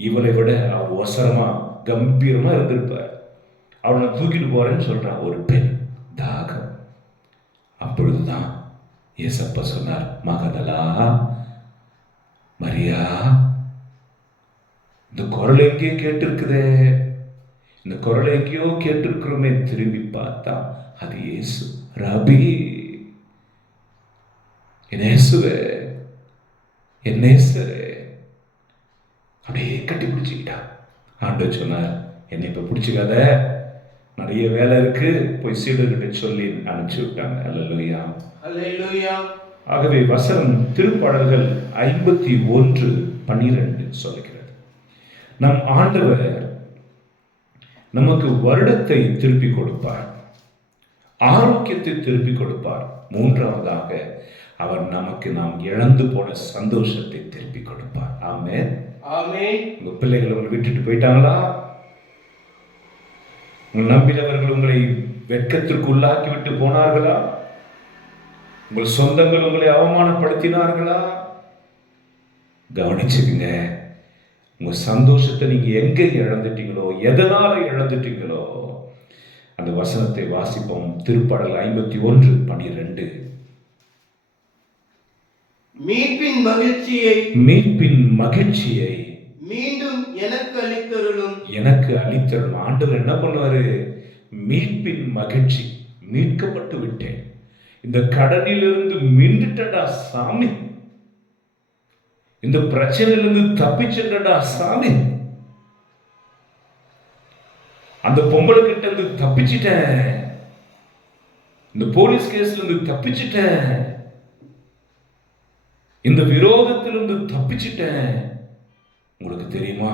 இவளை விட அவர் ஒசரமா கம்பீரமா இருந்திருப்பார். அவளை நான் தூக்கிட்டு போறேன்னு சொல்றான் ஒரு பெண். தாகம். அப்பொழுதுதான் ஏசப்பா சொன்னார், மகதலா மரியா, இந்த குரல் எங்கேயோ கேட்டிருக்குதே, இந்த குரல் எங்கேயோ கேட்டிருக்கிறோமே. திரும்பி பார்த்தா அது இயேசு. ரபி, என் இயேசுவே, என் நேசரே, அப்படியே கட்டி பிடிச்சிக்கிட்டா. ஆண்டவர் சொன்னார், என்னை இப்ப பிடிச்சிக்காத, நிறைய வேலை இருக்கு, போய் சீடர்கிட்ட சொல்லி அனுப்பிச்சு விட்டாங்க. அல்லேலூயா. அல்லேலூயா. ஆகவே வசனம் திருப்பாடல்கள் 51:12 சொல்லுகிறது, நம் ஆண்டவர் நமக்கு வருடத்தை திருப்பி கொடுப்பார், ஆரோக்கியத்தை திருப்பி கொடுப்பார். மூன்றாவதாக அவர் நமக்கு நாம் இழந்து போன சந்தோஷத்தை திருப்பி கொடுப்பார். ஆமென். ஆமென். உங்க பிள்ளைகள் உங்களை விட்டுட்டு போயிட்டாங்களா? உங்கள் நம்பினவர்கள் உங்களை வெட்கத்திற்கு உள்ளாக்கி விட்டு போனார்களா? உங்கள் சொந்தங்கள் உங்களை அவமானப்படுத்தினார்களா? கவனிச்சுக்குங்க, உங்க சந்தோஷத்தை நீங்க எங்க இழந்துட்டீங்களோ, எதனால இழந்துட்டீங்களோ, அந்த வசனத்தை வாசிப்போம். திருப்பாடல் 51:12. மீட்பின் மகிழ்ச்சியை மீண்டும் எனக்கு அளித்தருளும். ஆண்டவர் என்ன பண்ணுவாரு? மீட்பின் மகிழ்ச்சி. மீட்கப்பட்டு விட்டேன், இந்த கடனிலிருந்து மீண்டுட்டடா சாமி, இந்த பிரச்சனையிலிருந்து தப்பிச்சடா சாமி, அந்த பொம்பளை கிட்ட இருந்து தப்பிச்சிட்டேன், இந்த போலீஸ் கேஸ்ல இருந்து தப்பிச்சிட்டேன், இந்த விரோதத்திலிருந்து தப்பிச்சிட்டேன். உங்களுக்கு தெரியுமா,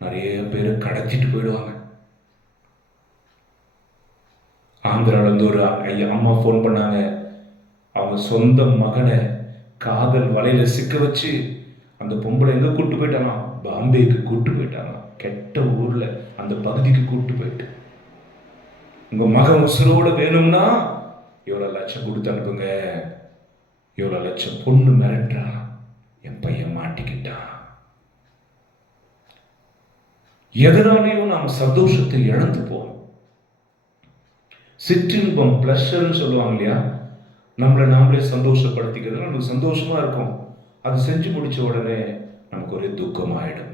நிறைய பேர் கடத்திட்டு போயிடுவாங்க. ஆந்திரால இருந்து ஒரு அம்மா ஃபோன் பண்ணாங்க, அவங்க சொந்த மகனை காதல் வலையில சிக்க வச்சு அந்த பொம்பளை எங்க கூட்டு போயிட்டாங்க? பாம்பேக்கு கூட்டு போயிட்டாங்க. கெட்ட ஊர்ல அந்த பகுதிக்கு கூட்டு போயிட்டு, உங்க மகன் உசுரோட வேணும்னா எவ்வளவு லட்சம் கொடுத்து அனுப்புங்க, எவ்வளவு லட்சம். பொண்ணு மிரட்டுறான், என் பையன் மாட்டிக்கிட்டான். எதனாலையும் நாம் சந்தோஷத்தை இழந்து போவோம். சிற்றின்பம், பிளஷர்னு சொல்லுவாங்க இல்லையா, நம்மளை நாமளே சந்தோஷப்படுத்திக்கிறது நமக்கு சந்தோஷமா இருக்கும். அது செஞ்சு முடிச்ச உடனே நமக்கு ஒரே துக்கம் ஆயிடும்.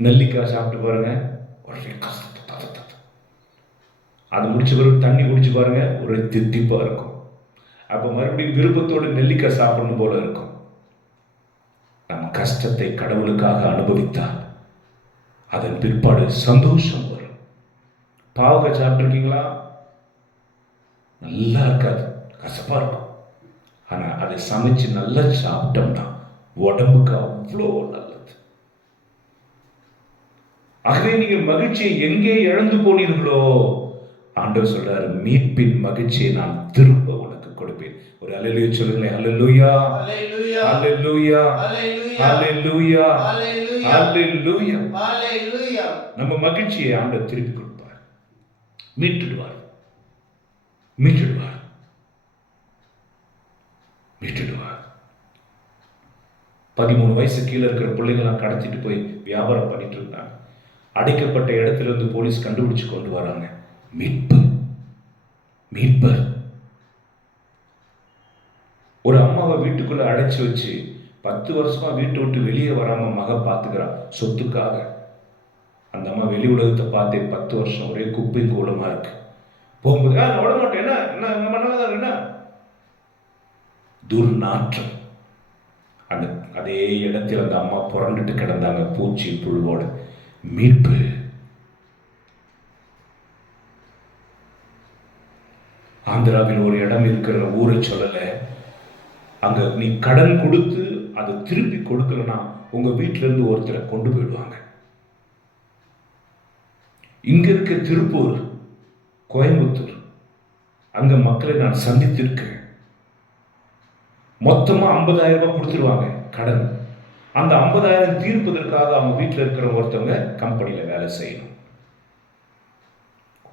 நெல்லிக்காய் சாப்பிட்டு பாருங்க, ஒரே கசப்பு. அது முடிச்ச பிறகு தண்ணி குடிச்சு பாருங்க, ஒரே தித்திப்பா இருக்கும். அப்ப மறுபடியும் விருப்பத்தோடு நெல்லிக்காய் சாப்பிடணும் போல இருக்கும். நம்ம கஷ்டத்தை கடவுளுக்காக அனுபவித்தால் அதன் பிற்பாடு சந்தோஷம் வரும். பாவக்காய் சாப்பிட்டுருக்கீங்களா? நல்லா இருக்காது, கசப்பா இருக்கும். ஆனா அதை சமைச்சு நல்லா சாப்பிட்டோம்னா உடம்புக்கு அவ்வளோ நல்லது. ஆகவே நீங்க மகிழ்ச்சியை எங்கே இழந்து போனீர்களோ, ஆண்டவர் சொல்றாரு, மீட்பின் மகிழ்ச்சியை நான் திரும்ப உனக்கு கொடுப்பேன். ஒரு அல்லேலூயா சொல்லுங்களேன். அல்லேலூயா, அல்லேலூயா, அல்லேலூயா, அல்லேலூயா. நம்ம மகிழ்ச்சியை ஆண்டவர் திருப்பி கொடுப்பார், மீட்டுடுவார். 13 வயசு கீழே இருக்கிற பிள்ளைங்களாம் கடத்திட்டு போய் வியாபாரம் பண்ணிட்டு இருந்தாங்க. அடைக்கப்பட்ட இடத்துல இருந்து போலீஸ் கண்டுபிடிச்சு கொண்டு வராங்க. மீட்பர். ஒரு அம்மாவை வீட்டுக்குள்ள அடைச்சு வச்சு 10 வருஷமா வீட்டை விட்டு வெளியே வராம மக பார்த்துக்கிறான் சொத்துக்காக. அந்த அம்மா வெளி உலகத்தை பார்த்தே 10 வருஷம் ஒரே குப்பை கூலமா இருக்கு. போகும்போது விட மாட்டேன், என்ன துர்நாற்றம். அதே இடத்தில் அந்த அம்மா புரண்டுட்டு கிடந்தாங்க, பூச்சி புழுவோட. மீட்பு. ஆந்திராவில் ஒரு இடம் இருக்கிற ஊரை சொல்லல, அங்க நீ கடன் கொடுத்து அதை திருப்பி கொடுக்கலன்னா உங்க வீட்டுல இருந்து ஒருத்தரை கொண்டு போயிடுவாங்க. இங்க இருக்க திருப்பூர், கோயம்புத்தூர், அங்க மக்களை நான் சந்தித்திருக்கேன். மொத்தமா 50,000 ரூபாய் கொடுத்துருவாங்க கடன். அந்த 50,000 தீர்ப்பதற்காக அவங்க வீட்டில் இருக்கிற ஒருத்தவங்க கம்பெனியில வேலை செய்யணும்.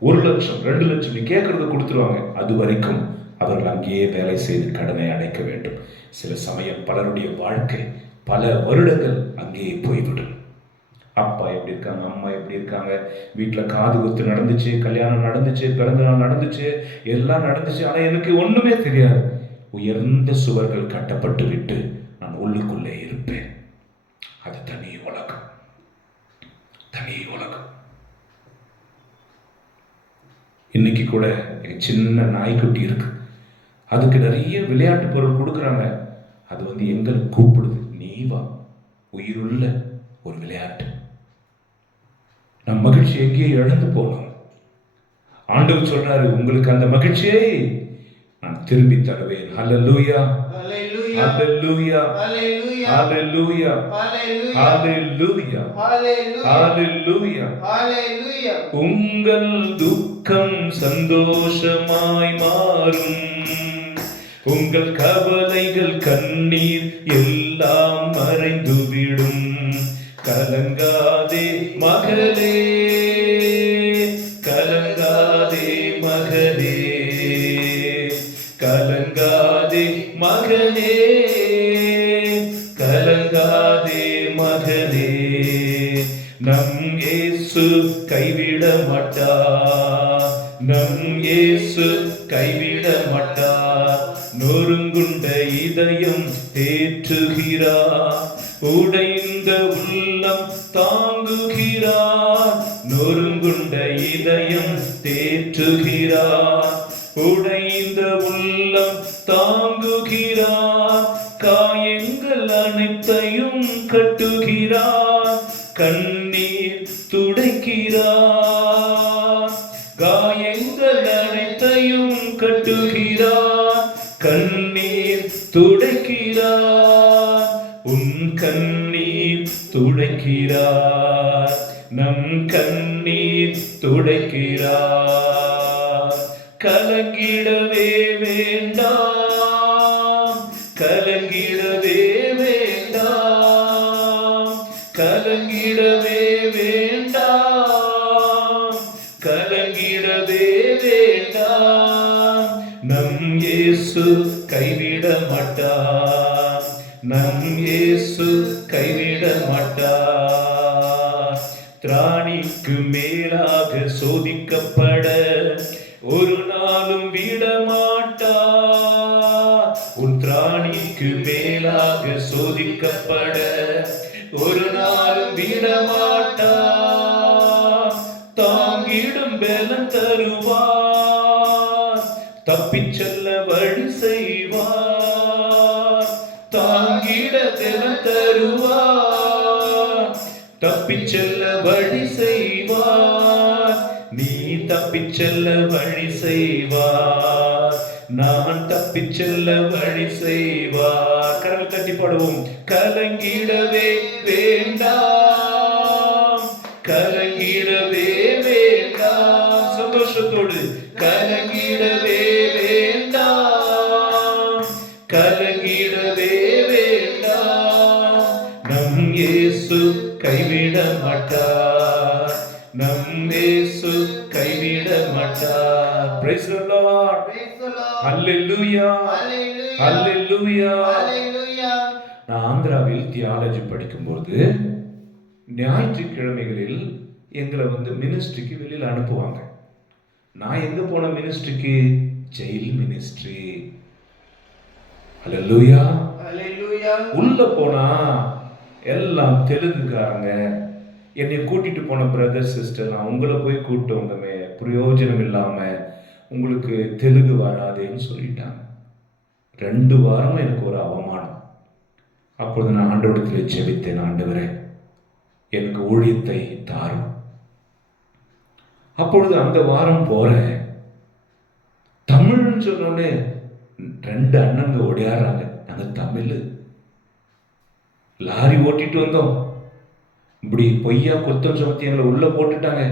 1 லட்சம் 2 லட்சம் நீ கேட்கறத கொடுத்துருவாங்க. அது வரைக்கும் அவர்கள் அங்கேயே வேலை செய்து கடனை அடைக்க வேண்டும். சில சமயம் பலருடைய வாழ்க்கை பல வருடங்கள் அங்கேயே போய்விடும். அப்பா எப்படி இருக்காங்க, அம்மா எப்படி இருக்காங்க, வீட்டில் காது குத்து நடந்துச்சு, கல்யாணம் நடந்துச்சு, பிறந்த நாள் நடந்துச்சு, எல்லாம் நடந்துச்சு. ஆனால் எனக்கு ஒண்ணுமே தெரியாது. உயர்ந்த சுவர்கள் கட்டப்பட்டு விட்டு நான் உள்ளுக்குள்ளே இருப்பேன். அது தனி உலகம். இன்னைக்கு கூட எங்க சின்ன நாய்க்குட்டி இருக்கு. அதுக்கு நிறைய விளையாட்டு பொருள் கொடுக்குறாங்க. அது எங்களை கூப்பிடுது, நீ வா. உயிருள்ள ஒரு விளையாட்டு. நம் மகிழ்ச்சி எங்கேயோ இழந்து போனோம். ஆண்டவர் சொல்றாரு, உங்களுக்கு அந்த மகிழ்ச்சியை நான் திரும்பி தருவேன். ஹல்லேலூயா, ஹல்லேலூயா, ஹல்லேலூயா, ஹல்லேலூயா, ஹல்லேலூயா, ஹல்லேலூயா, ஹல்லேலூயா, ஹல்லேலூயா. ஹல்லேலூயா. உங்கள் துக்கம் சந்தோஷமாய் மாறும், உங்கள் கவலைகள் கண்ணீர் எல்லாம் மறைந்துவிடும். கலங்காதே மகளே, கலங்காதே மகளே, கலங்காதே மகனே, கலங்காதே மகனே. நம் இயேசு கைவிட மாட்டார், நம் இயேசு கைவிட மாட்டார். நொறுங்குண்ட இதயம் தேற்றுகிறார், உடைந்த உள்ளம் தாங்குகிறார். நொறுங்குண்ட இதயம் தேற்றுகிறார், உடைந்த உள்ளம் தாங்குகிறார். காயங்கள் அனைத்தையும் கட்டுகிறார், கண்ணீர் துடைக்கிறார். காயங்கள் அனைத்தையும் கட்டுகிறார், கண்ணீர் துடைக்கிறார். உன் கண்ணீர் துடைக்கிறார், நம் கண்ணீர் துடைக்கிறார். கலங்கிடவே வேண்டாம், கலங்கிடவே வேண்டாம், கலங்கிடவே வேண்டாம், கலங்கிடவே வேண்டாம். நம் இயேசு கைவிட மாட்டார், நம் இயேசு கைவிட மாட்டார். திராணிக்கு மேலாக சோதிக்கப்பட ஒரு நாளும் விட மாட்டார். உன் திராணிக்கு மேலாக சோதிக்கப்பட ஒரு நாளும் விட மாட்டார். தாங்கிடும் பலன் தருவார், தப்பிச் செல்ல வழி செய்வார். தாங்கிட பலன் தருவார், தப்பிச் செல்ல வழி செய்வார். நீ தப்பிச் செல்ல வழி செய்வார், நான் தப்பிச் செல்ல வழி செய்வார். கரங்கள் தட்டி பாடுவோம். கலங்கிடவே வேண்டாம், கலங்கிடவே வேண்டாம். சந்தோஷத்தோடு கலங்கிடவே வேண்டாம், கலங்கிடவே வேண்டாம். நம் இயேசு கைவிட மாட்டார், நம் இயேசு கைவிட மாட்டார். Praise the Lord. Praise the Lord. Hallelujah. Hallelujah. Hallelujah. Hallelujah. நான் ஆந்திராவில் தியாலஜி படிக்கும்போது ஞாயிற்றுக்கிழமைகளில் எங்களை மினிஸ்ட்ரிக்கு வெளியில் அனுப்புவாங்க. நான் எங்க போன மினிஸ்ட்ரிக்கு? Jail ministry. ஹல்லேலூயா. Hallelujah. உள்ள போனா எல்லாம் தெலுங்குக்காரங்க. என்னை கூட்டிட்டு போன பிரதர் சிஸ்டர், நான் உங்களை போய் கூப்பிட்டு வந்தமே, பிரயோஜனம் இல்லாம உங்களுக்கு தெலுங்கு வராதேன்னு சொல்லிட்டாங்க. 2 வாரமும் எனக்கு ஒரு அவமானம். அப்பொழுது நான் ஆண்டவரிடத்தில் ஜெபித்தேன், ஆண்டவரே எனக்கு ஊழியத்தை தாரும். அப்பொழுது அந்த வாரம் போறேன், தமிழ்னு சொன்னோடனே 2 அண்ணங்க ஓடியாடுறாங்க. நாங்க தமிழ் லாரி ஓட்டிட்டு வந்தோம், இப்படி பொய்யா குத்தம் சுமத்தி எங்களை உள்ள போட்டுட்டாங்க,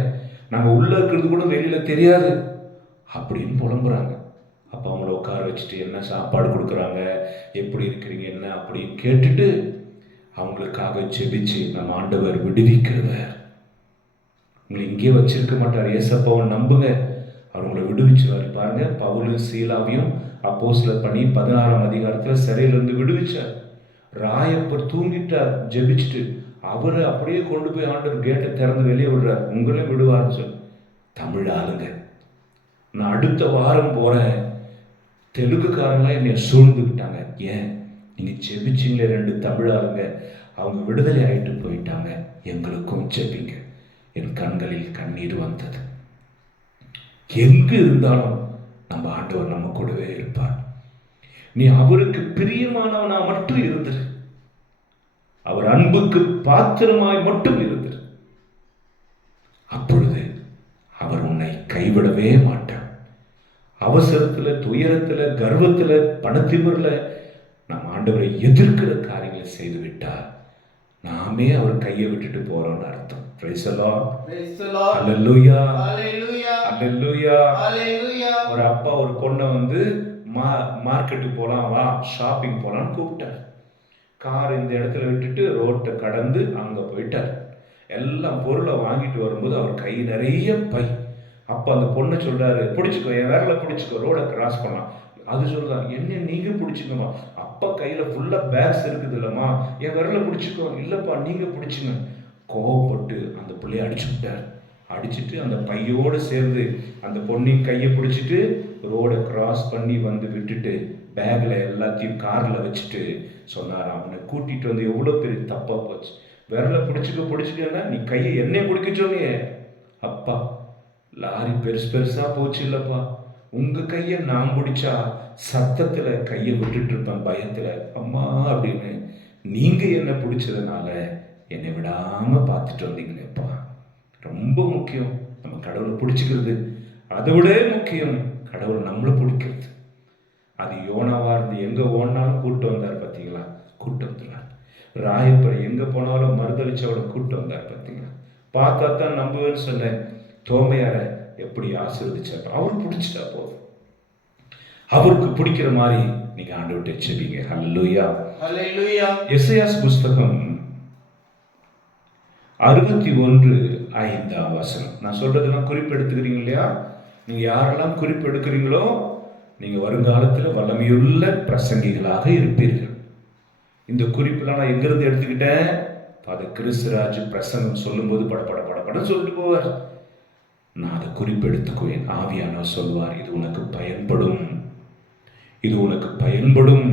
நாங்க உள்ள இருக்கிறது கூட வெளியில தெரியாது அப்படின்னு புலம்புறாங்க. அப்போ அவங்கள உட்கார வச்சுட்டு என்ன சாப்பாடு கொடுக்குறாங்க, எப்படி இருக்கிறீங்க என்ன அப்படின்னு கேட்டுட்டு அவங்களுக்காக ஜெபிச்சு, நம்ம ஆண்டவர் விடுவிக்கிறவர், உங்களை இங்கே வச்சிருக்க மாட்டார், ஏசப்பாவை நம்புங்க, அவர் உங்களை விடுவிச்சுவார். பாருங்க, பவுலும் சீலாவையும் அப்போஸ்தலர் பணி 16ஆம் அதிகாரத்தில் சிறையிலிருந்து விடுவிச்சார். ராயப்பர் தூங்கிட்டார் ஜெபிச்சுட்டு, அவரை அப்படியே கொண்டு போய் ஆண்டவர் கேட்டை திறந்து வெளியே விடுறார், உங்களையும் விடுவார்னு சொல்லி. தமிழ் ஆளுங்க. நான் அடுத்த வாரம் போறேன், தெலுங்குக்காரங்களாம் என்னை சூழ்ந்துக்கிட்டாங்க. ஏன்? நீங்க ஜெபிச்சிங்களே 2 தமிழ் ஆளுங்க, அவங்க விடுதலை ஆயிட்டு போயிட்டாங்க, எங்களுக்கும் ஜெபிங்க. என் கண்களில் கண்ணீர் வந்தது. எங்கு இருந்தாலும் நம்ம ஆண்டவர் நம்ம கூடவே இருப்பார். நீ அவருக்கு பிரியமானவனா மட்டும் இருந்துரு. அவர் அன்புக்கு பாத்திரமாய் மட்டும் இருந்துரு. அப்பொழுது அவர் உன்னை கைவிடவே மாட்டார். அவசரத்துல, துயரத்துல, கர்வத்துல, பணத்திமிர்ல நம்ம ஆண்டவரை எதிர்க்கிற காரியங்களை செய்து விட்டார் நாமே அவர் கையை விட்டுட்டு போறோம்னு அர்த்தம். Praise the lord. Hallelujah. Hallelujah. Hallelujah. ஒரு அப்பா ஒரு பொண்ணை வந்து மார்க்கெட்டுக்கு போலாம், வா ஷாப்பிங் போலான்னு கூப்பிட்டார். கார் இந்த இடத்துல விட்டுட்டு ரோட்டை கடந்து அங்க போயிட்டார். எல்லாம் பொருளை வாங்கிட்டு வரும்போது அவர் கை நிறைய பை. அப்ப அந்த பொண்ணை சொல்றாரு, பிடிச்சிக்கோ, என் விரல பிடிச்சிக்கோ, ரோட கிராஸ் பண்ணலாம். அது சொல்றாரு, என்ன நீங்க பிடிச்சிக்கோமா, அப்பா கையில ஃபுல்லா பேக்ஸ் இருக்குது இல்லம்மா, என் விரல பிடிச்சிக்கோ. இல்லப்பா நீங்க பிடிச்சிங்க. கோவப்பட்டு அந்த பிள்ளைய அடிச்சு விட்டார். அடிச்சுட்டு அந்த பையோடு சேர்ந்து அந்த பொண்ணின் கையை பிடிச்சிட்டு ரோடை கிராஸ் பண்ணி வந்து விட்டுட்டு பேக்ல எல்லாத்தையும் கார்ல வச்சுட்டு சொன்னார், அவனை கூட்டிட்டு வந்து எவ்வளோ பெரிய தப்பா போச்சு. விரல பிடிச்சிக்கன்னா நீ கையை என்னைய பிடிக்க சொன்னியே. அப்பா, லாரி பெருசா போச்சு இல்லப்பா, உங்க கையை நான் பிடிச்சா சத்தத்துல கையை விட்டுட்டு இருப்பேன் பயத்துல, அம்மா அப்படின்னு நீங்க என்ன பிடிச்சதுனால என்னை விடாம பார்த்துட்டு வந்தீங்களேப்பா. ரொம்ப முக்கியம் நம்ம கடவுளை பிடிச்சிக்கிறது. அதை விட முக்கியம் கடவுள் நம்மளை பிடிக்கிறது. அது யோனாவா இருந்து எங்க ஓடினாலும் கூட்டு வந்தார் பார்த்தீங்களா, கூட்டு வந்துடுறார். ராயப்பரை எங்க போனாலும் மறுதளிச்சவளை கூட்டு வந்தார் பார்த்தீங்களா. பார்த்தா தான் நம்புவேன்னு சொன்ன தோமையார எப்படி ஆசீர்வதிச்சார். அவருக்கு பிடிச்சிட்டா போதும். அவருக்கு பிடிக்கிற மாதிரி நீங்க ஆண்டவர்கிட்ட செபிங்க. ஹல்லேலூயா. ஹல்லேலூயா. எசேயாஸ் புஸ்தகம் 61:5 நான் சொல்றதெல்லாம் குறிப்பெடுத்துக்கிறீங்க இல்லையா? நீங்க யாரெல்லாம் குறிப்பெடுக்கிறீங்களோ நீங்க வருங்காலத்தில் வல்லமையுள்ள பிரசங்கிகளாக இருப்பீர்கள். இந்த குறிப்பெல்லாம் நான் எங்கிருந்து எடுத்துக்கிட்டேன்? ஃபாதர் கிறிஸ்துராஜ் பிரசங்கம் சொல்லும்போது படப்பட சொல்லிட்டு போவார். நான் அதை குறிப்பெடுத்துக்குவேன். ஆவியானவர் சொல்வார், இது உனக்கு பயன்படும், இது உனக்கு பயன்படும்.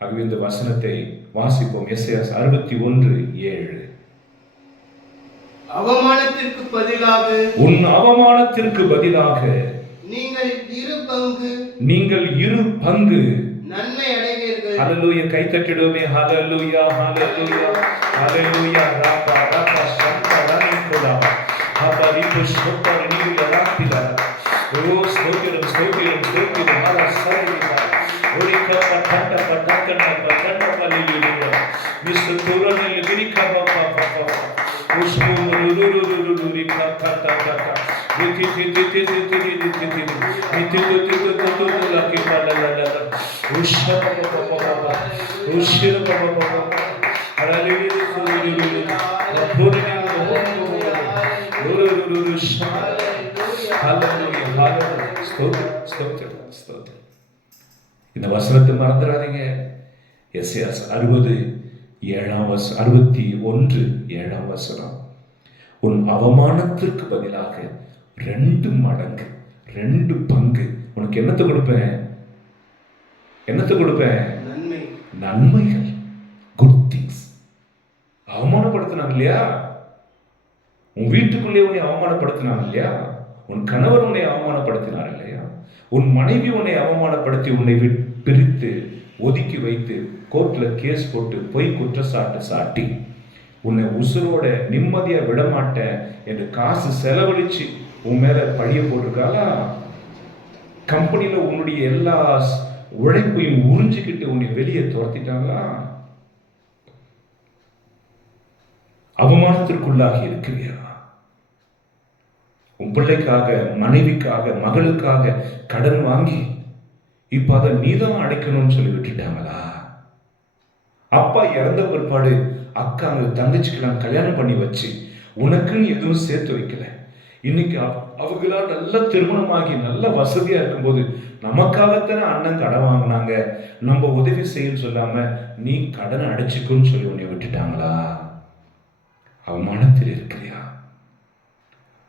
ஆகவே இந்த வசனத்தை வாசிப்போம். எசேயாஸ் 61:7. அவமானத்திற்கு பதிலாக, உன் அவமானத்திற்கு பதிலாக நீங்கள் இரு பங்கு நன்மை அடைவீர்கள். ஹல்லேலூயா. கை தட்டிடுவோமே. ஹல்லேலூயா, ஹல்லேலூயா, ஹல்லேலூயா. ராபா ராபா சந்தரானி கோலா ஹபரி புஷ்பரி நீல ராத்திலா. ஓ ஸ்தோத்திரம் ஸ்தோத்திரம் ஸ்தோத்திரம். ஹalleluya சரிதா ஒரிகா பட்டட பட்டக்கன பட்டட ஹல்லேலூயா. மிஸ்டர் துரனில் விரிகா பாபா பாபா உஸ்மு ருருருருருரு கா கா கா கா திதி திதி திதி திதி திதி திதி திதி லக்கி பலலல உஷ்ஷா பாபா பாபா உஷ்ஷிர பாபா பாபா ஹalleluya ஹalleluya ஹalleluya ஸ்தோத்திரம். இந்த வசனத்தை மறந்துடாதீங்க. எசேயாஸ் 61:7 உன் அவமானத்திற்கு பதிலாக 2 மடங்கு 2 பங்கு உனக்கு என்னத்தை கொடுப்பேன்? நன்மைகள், குட் திங்ஸ். அவமானப்படுத்தினாங்க இல்லையா? உன் வீட்டுக்குள்ளே உன்னை அவமானப்படுத்தினாங்க இல்லையா? உன் கணவர் உன்னை அவமானப்படுத்தினார் இல்லையா? உன் மனைவி உன்னை அவமானப்படுத்தி உன்னை பிரித்து ஒதுக்கி வைத்து கோர்ட்ல கேஸ் போட்டு பொய் குற்றச்சாட்டு சாட்டி உன்னை உசுரோட நிம்மதியா விடமாட்டேன் என்று காசு செலவழிச்சு உன் மேல பழிய போட்டிருக்காளா? கம்பெனியில உன்னுடைய எல்லா உழைப்பையும் உறிஞ்சிக்கிட்டு உன்னை வெளியே துரத்திட்டாங்களா? அவமானத்திற்குள்ளாகி இருக்கிறியா? உன் பிள்ளைக்காக, மனைவிக்காக, மகளுக்காக கடன் வாங்கி இப்ப அதை நீதான் அடைக்கணும்னு சொல்லி விட்டுட்டாங்களா? அப்பா இறந்த பிற்பாடு அக்காங்க தங்கச்சிக்கெல்லாம் கல்யாணம் பண்ணி வச்சு உனக்குன்னு எதுவும் சேர்த்து வைக்கல. இன்னைக்கு அவங்களா நல்ல திருமணமாகி நல்ல வசதியா இருக்கும்போது நமக்காகத்தானே அண்ணன் கடன் வாங்கினாங்க, நம்ம உதவி செய்யன்னு சொல்லாம நீ கடனை அடைச்சிக்குன்னு சொல்லி உன்னை விட்டுட்டாங்களா? அவமானத்தில் இருக்கிறியா?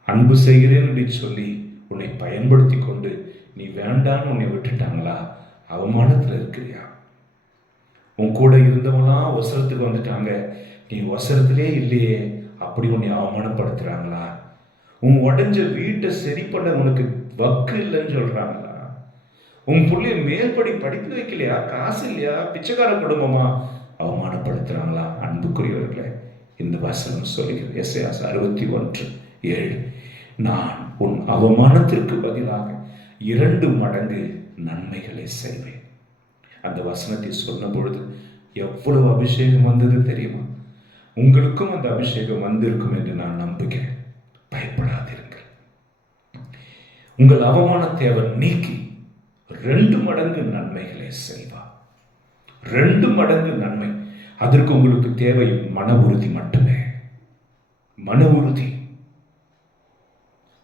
அன்பு செய்கிறேன் அப்படின்னு சொல்லி உன்னை பயன்படுத்தி கொண்டு நீ வேண்டான்னு உன்னை விட்டுட்டாங்களா? அவமானத்தில் இருக்கிறியா? உன் கூட இருந்தவங்களாம் அவசரத்துக்கு வந்துட்டாங்க, நீ அவசரத்திலே இல்லையே, அப்படி உன்னை அவமானப்படுத்துறாங்களா? உன் உடஞ்ச வீட்டை சரி பண்ண உனக்கு வக்கு இல்லைன்னு சொல்றாங்களா? உன் பிள்ளைய மேல்படி படிப்பு வைக்கலையா, காசு இல்லையா, பிச்சைக்கார குடும்பமா, அவமானப்படுத்துறாங்களா? அன்புக்குரியவர்களே, இந்த வசனம் சொல்கிறது, எஸ்ஐயா 61:7, நான் உன் அவமானத்திற்கு பதிலாக 2 மடங்கு நன்மைகளை செய்வேன். அந்த வசனத்தை சொன்ன பொழுது எவ்வளவு அபிஷேகம் வந்தது தெரியுமா? உங்களுக்கும் அந்த அபிஷேகம் வந்திருக்கும் என்று நான் நம்புகிறேன். பயப்படாதீர்கள். உங்கள் அவமானத்தை அவர் நீக்கி 2 மடங்கு நன்மைகளை செய்வார். 2 மடங்கு நன்மை. அதற்கு உங்களுக்கு தேவை மன உறுதி மட்டுமே. மன உறுதி.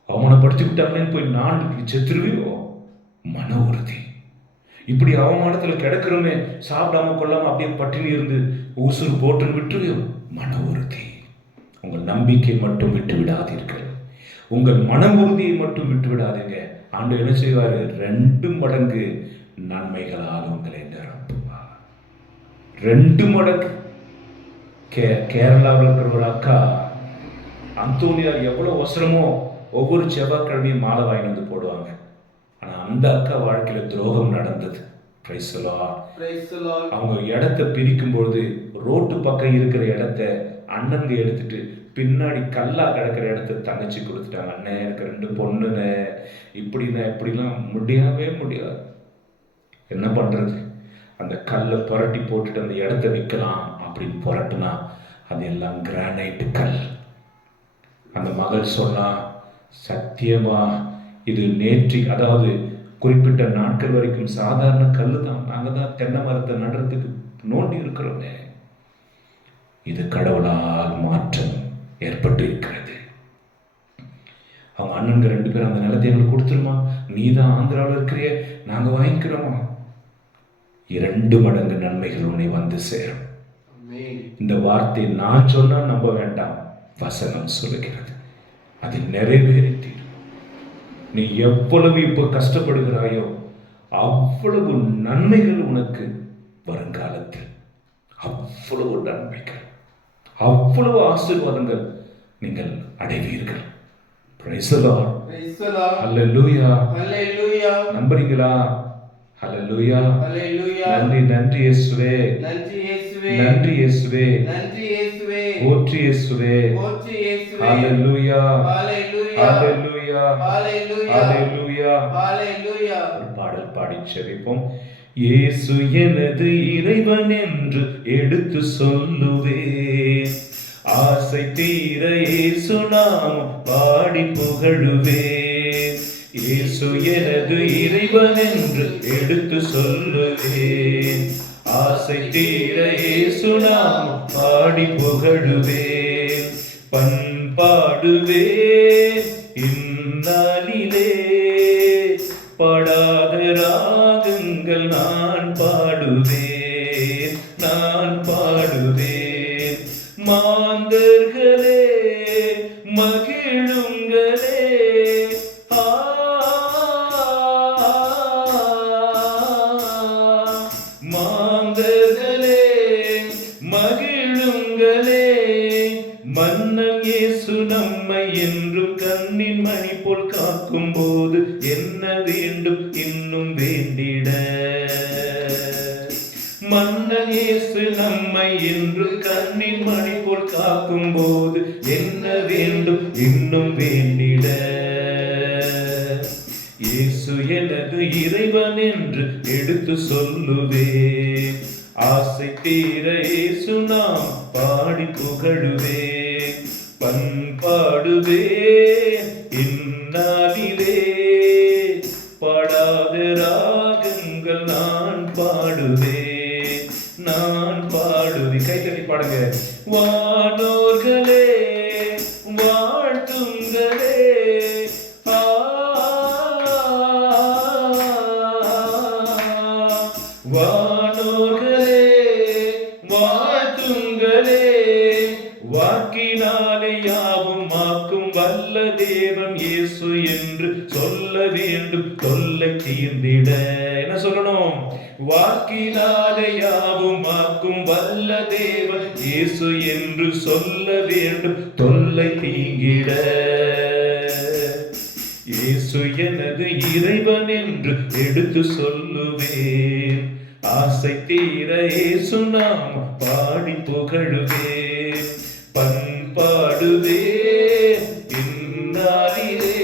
அவமானப்படுத்தி விட்டாங்கன்னு போய் நான் செத்துருவியோ? மன உறுதி. இப்படி அவமானத்துல கிடக்கிறோமே, சாப்பிடாம கொள்ளாம அப்படியே பட்டினி இருந்து உசுறு போட்டுன்னு விட்டுருவியோ? மன உறுதி. உங்கள் நம்பிக்கை மட்டும் விட்டு விடாதீர்கள். உங்கள் மன உறுதியை மட்டும் விட்டு விடாதீங்க. ஆண்டவர் என்ன செய்வாரு? 2 மடங்கு நன்மைகளால் உங்களை நிரப்புவார். 2 மடங்கு. கேரளாவில் இருக்கிற ஒரு அக்கா அந்தோனியார் எவ்வளவு அவசரமோ ஒவ்வொரு செவ்வாய்க்கிழமையும் மாலை வாங்கி வந்து போடுவாங்க. ஆனா அந்த அக்கா வாழ்க்கையில துரோகம் நடந்தது. Price the Lord. அவங்க இடத்தை பிரிக்கும் பொழுது ரோட்டு பக்கம் இருக்கிற இடத்த அண்ணனுங்க எடுத்துட்டு பின்னாடி கல்லா கிடக்கிற இடத்த தங்கச்சி கொடுத்துட்டாங்க. அண்ணன் எனக்கு 2 பொண்ணுன்னு. இப்படிலாம் முடியவே முடியாது. என்ன பண்றது? அந்த கல்லை புரட்டி போட்டுட்டு அந்த இடத்த விற்கலாம் அப்படின்னு புரட்டுனா அது எல்லாம் கிரானைட் கல். அந்த மகள் சொன்னா, சத்தியமா இது நேற்று, அதாவது குறிப்பிட்ட நாட்கள் வரைக்கும் சாதாரண கல் தான். நாங்கள் தான் தென்னை மரத்தை நடுறதுக்கு நோண்டி இருக்கிறோமே. இது கடவுளால் மாற்றம் ஏற்பட்டு இருக்கிறது. அவங்க அண்ணனுங்க 2 பேரும் அந்த நிலத்தை எங்களுக்கு கொடுத்துருமா, நீ தான் ஆந்திராவில் இருக்கிறிய, நாங்கள் வாங்கிக்கிறோமா. 2 மடங்கு நன்மைகள் உன்னை வந்து சேரும். இந்த வார்த்தை நான் சொன்னா நம்ப வேண்டாம், வசனம் சொல்லுகிறது. அது நிறைவேறி தீரும். நீ எவ்வளவு இப்ப கஷ்டப்படுகிறாயோ அவ்வளவு நன்மைகள் உனக்கு வருங்காலத்தில், அவ்வளவு நன்மைகள், அவ்வளவு ஆசீர்வாதங்கள் நீங்கள் அடைவீர்கள். Praise the lord. Hallelujah. Hallelujah. நம்புறீங்களா? ஹல்லேலூயா. ஹல்லேலூயா. நன்றி நன்றி இயேசுவே. நன்றி இயேசுவே. நன்றி இயேசுவே. நன்றி இயேசுவே. போற்றி இயேசுவே. போற்றி இயேசுவே. ஹல்லேலூயா. ஹல்லேலூயா. ஹல்லேலூயா. ஹல்லேலூயா. ஹல்லேலூயா. ஹல்லேலூயா. ஒரு பாடல் பாடி செபிப்போம். இயேசு எனது இறைவன் என்று எடுத்து சொல்லுவேன். ஆசை தீர இயேசு நாமம் பாடி புகழுவேன். இயேசு எனது இறைவன் என்று எடுத்து சொல்லுவேன். ஆசை தீர இயேசு நாமம் பாடி புகழுவேன். பண்பாடுவேன் இந்நாளிலே, பாடாத ராகங்கள் நான் பாடுவேன், நான் பாடுவேன். மாந்தர்களே மகிழுங்களே, மாந்தர்களே மகிழுங்களே. மன்னன் இயேசு நம்மை என்றும் கண்ணின் மணி போல் காக்கும் போது என்ன வேண்டும் இன்னும் வேண்டிட. மன்னன் இயேசு நம்மை என்றும் கண்ணின் மணி போல் காக்கும் போது என்ன வேண்டும் இன்னும் வேண்டிட. இயேசு எனது இறைவன் என்று எடுத்து சொல்லுவேன். ஆசை தீர இயேசு நாம் பாடி புகழுவேன். பண்பாடுவேன் இந்நாளிலே, பாடாத ராகங்கள் நான் பாடுவேன், நான் பாடுவேன். கைத்தட்டி பாடுங்க. வானோர்களே வாழ்த்துங்களே, வானோர்களே வாழ்த்துங்களே. வாக்கினாலே யாவும் ஆக்கும் வல்ல தேவன் இயேசு என்று சொல்ல வேண்டும், தொல்லை தீர்ந்திட. என்ன சொல்லணும்? வாக்கினாலே யாவும் ஆக்கும் வல்ல தேவன் இயேசு என்று சொல்ல வேண்டும், தொல்லை தீங்கிட. இயேசு இயேசு எனது இறைவன் என்று எடுத்து சொல்லுவேன். ஆசை தீர இயேசு நாம் பாடி புகழுவேன். பண்பாடுவேன் இந்நாளிலே,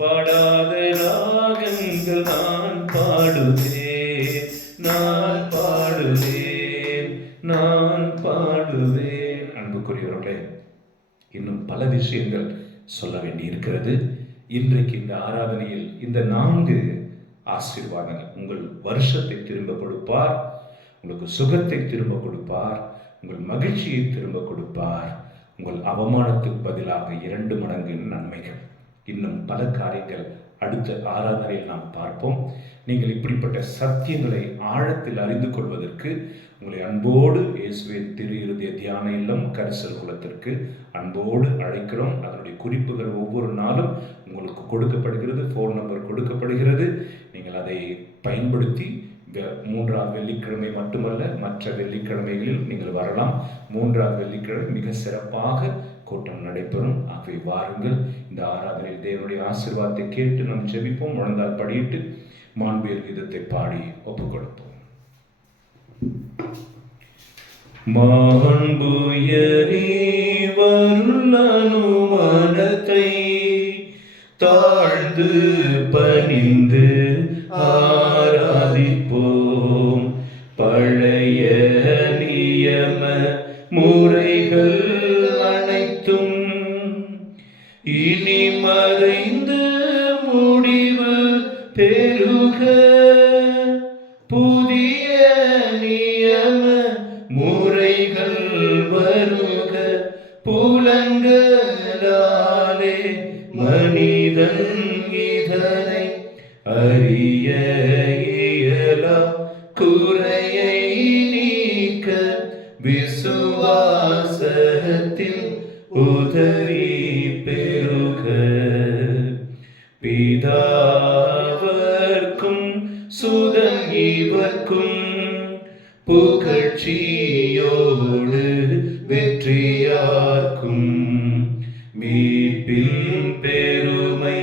பாடாத ராகங்கள் நான் பாடுவேன், நான் பாடுவேன், நான் பாடுவேன். அன்புக்குரியவர்களே, இன்னும் பல விஷயங்கள் சொல்ல வேண்டி இருக்கிறது. இன்றைக்கு இந்த ஆராதனையில் இந்த 4 ஆசீர்வாதங்கள் உங்கள் வருஷத்தை திரும்ப கொடுப்பார், உங்களுக்கு சுகத்தை திரும்ப கொடுப்பார், உங்கள் மகிழ்ச்சியை திரும்ப கொடுப்பார், உங்கள் அவமானத்துக்கு பதிலாக 2 மடங்கு நன்மைகள். இன்னும் பல காரியங்கள் அடுத்த ஆராதனையில் நாம் பார்ப்போம். நீங்கள் இப்படிப்பட்ட சத்தியங்களை ஆழத்தில் அறிந்து கொள்வதற்கு உங்களை அன்போடு இயேசுவின் திரு இருதய தியான இல்லம் கரிசல் குலத்திற்கு அன்போடு அழைக்கிறோம். அதனுடைய குறிப்புகள் ஒவ்வொரு நாளும் உங்களுக்கு கொடுக்கப்படுகிறது, ஃபோன் நம்பர் கொடுக்கப்படுகிறது. நீங்கள் அதை பயன்படுத்தி 3ஆவது வெள்ளிக்கிழமை மட்டுமல்ல, மற்ற வெள்ளிக்கிழமைகளில் நீங்கள் வரலாம். 3ஆவது வெள்ளிக்கிழமை மிக சிறப்பாக கூட்டம் நடைபெறும். ஆகவே வாருங்கள், இந்த ஆராதனையில் தேவனுடைய ஆசீர்வாதத்தை கேட்டு நாம் ஜெபிப்போம். முழந்தால் படியிட்டு மாண்பியல் கீதத்தை பாடி ஒப்புக் கொடுப்போம். மாண்புயரி வருளனு மனத்தை தாழ்ந்து பணிந்து ஆராதிப்போம். பழைய நியம முறைகள் அனைத்தும் இனி மறைந்து முடிவு பெருக, புதிய நியம முறைகள் வருக. புலன்களாலே மனிதன் இதனை அறிய இயலா, குறையை நீக்க விசுவாசத்தில் உதவி பெருக. பிதாவர்க்கும் சுதன் இவர்க்கும் புகழ்ச்சியோடு வெற்றியார்க்கும் மீட்பின் பெருமை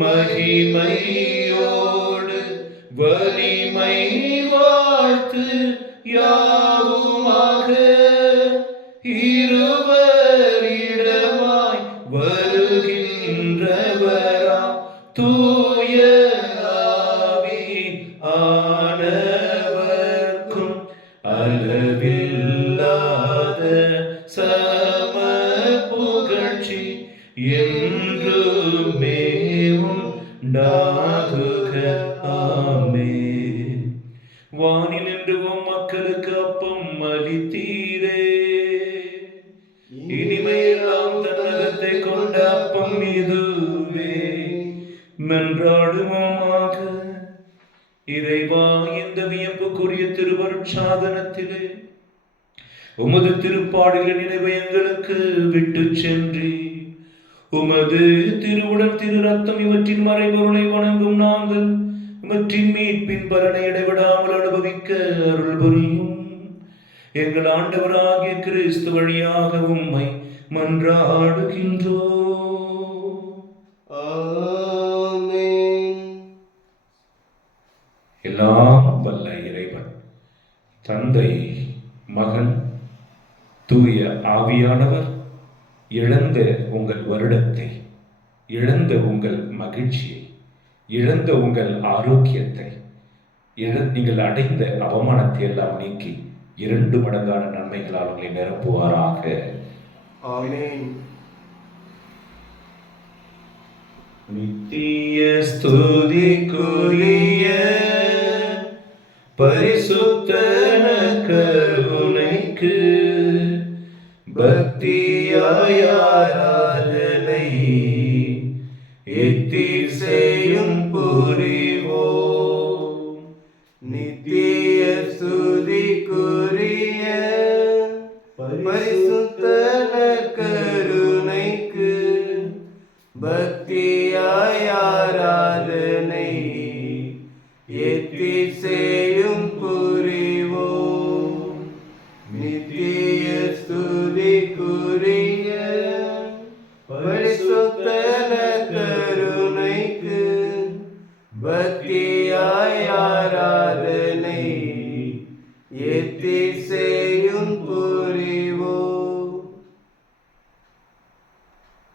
மகிமையோடு வலிமை வாழ்த்து யாவுமாக. இருவரிடமாய் வருகின்றவரா தூய ஆவி ஆனவர்க்கும் அளவில்லாத சம புகழ்ச்சி என்றுமே உண்டாகுக. ஆமென். வானில் என்று மக்களுக்கு அப்பம் அளித்தீரே, இனிமையெல்லாம் தன்னகத்தை கொண்ட அப்பம் இதுவே. மன்றாடுவோமாக. இறைவா, இந்த வியப்புக்குரிய திருவருட்சாதனத்திலே உமது திருப்பாடில நினைவை எங்களுக்கு விட்டு சென்றி, உமது திருவுடல் திரு ரத்தம் இவற்றின் மறைபொருளை வணங்கும் நாங்கள் இவற்றின் மீட்பின் பலனை இடைவிடாமல் அனுபவிக்க அருள் புரியும். எங்கள் ஆண்டவராகிய கிறிஸ்து வழியாக உம்மை மன்றாடுகின்றோம். ஆமென். எல்லாம் வல்ல இறைவன் தந்தை, மகன், தூய ஆவியானவர் இழந்த உங்கள் வருடத்தை, இழந்த உங்கள் மகிழ்ச்சியை, இழந்த உங்கள் ஆரோக்கியத்தை, நீங்கள் அடைந்த அவமானத்தை எல்லாம் நீக்கி 2 மடங்கான நன்மைகளால் உங்களை நிரப்புவாராக. ஆமென். நித்திய ஸ்துதிக்குரிய பரிசுத்த கருணைக்கு பக்தியாய் ஆராதனை எத்திசையும் புரிவோம். நித்திய ஸ்துதிக்குரிய பரிசுத்த கருணைக்கு பக்தியாய் ஆராதனை எத்திசையும் புரிவோம். நித்திய ஸ்துதிக்குரிய பரிசுத்த கருணை எத்திசை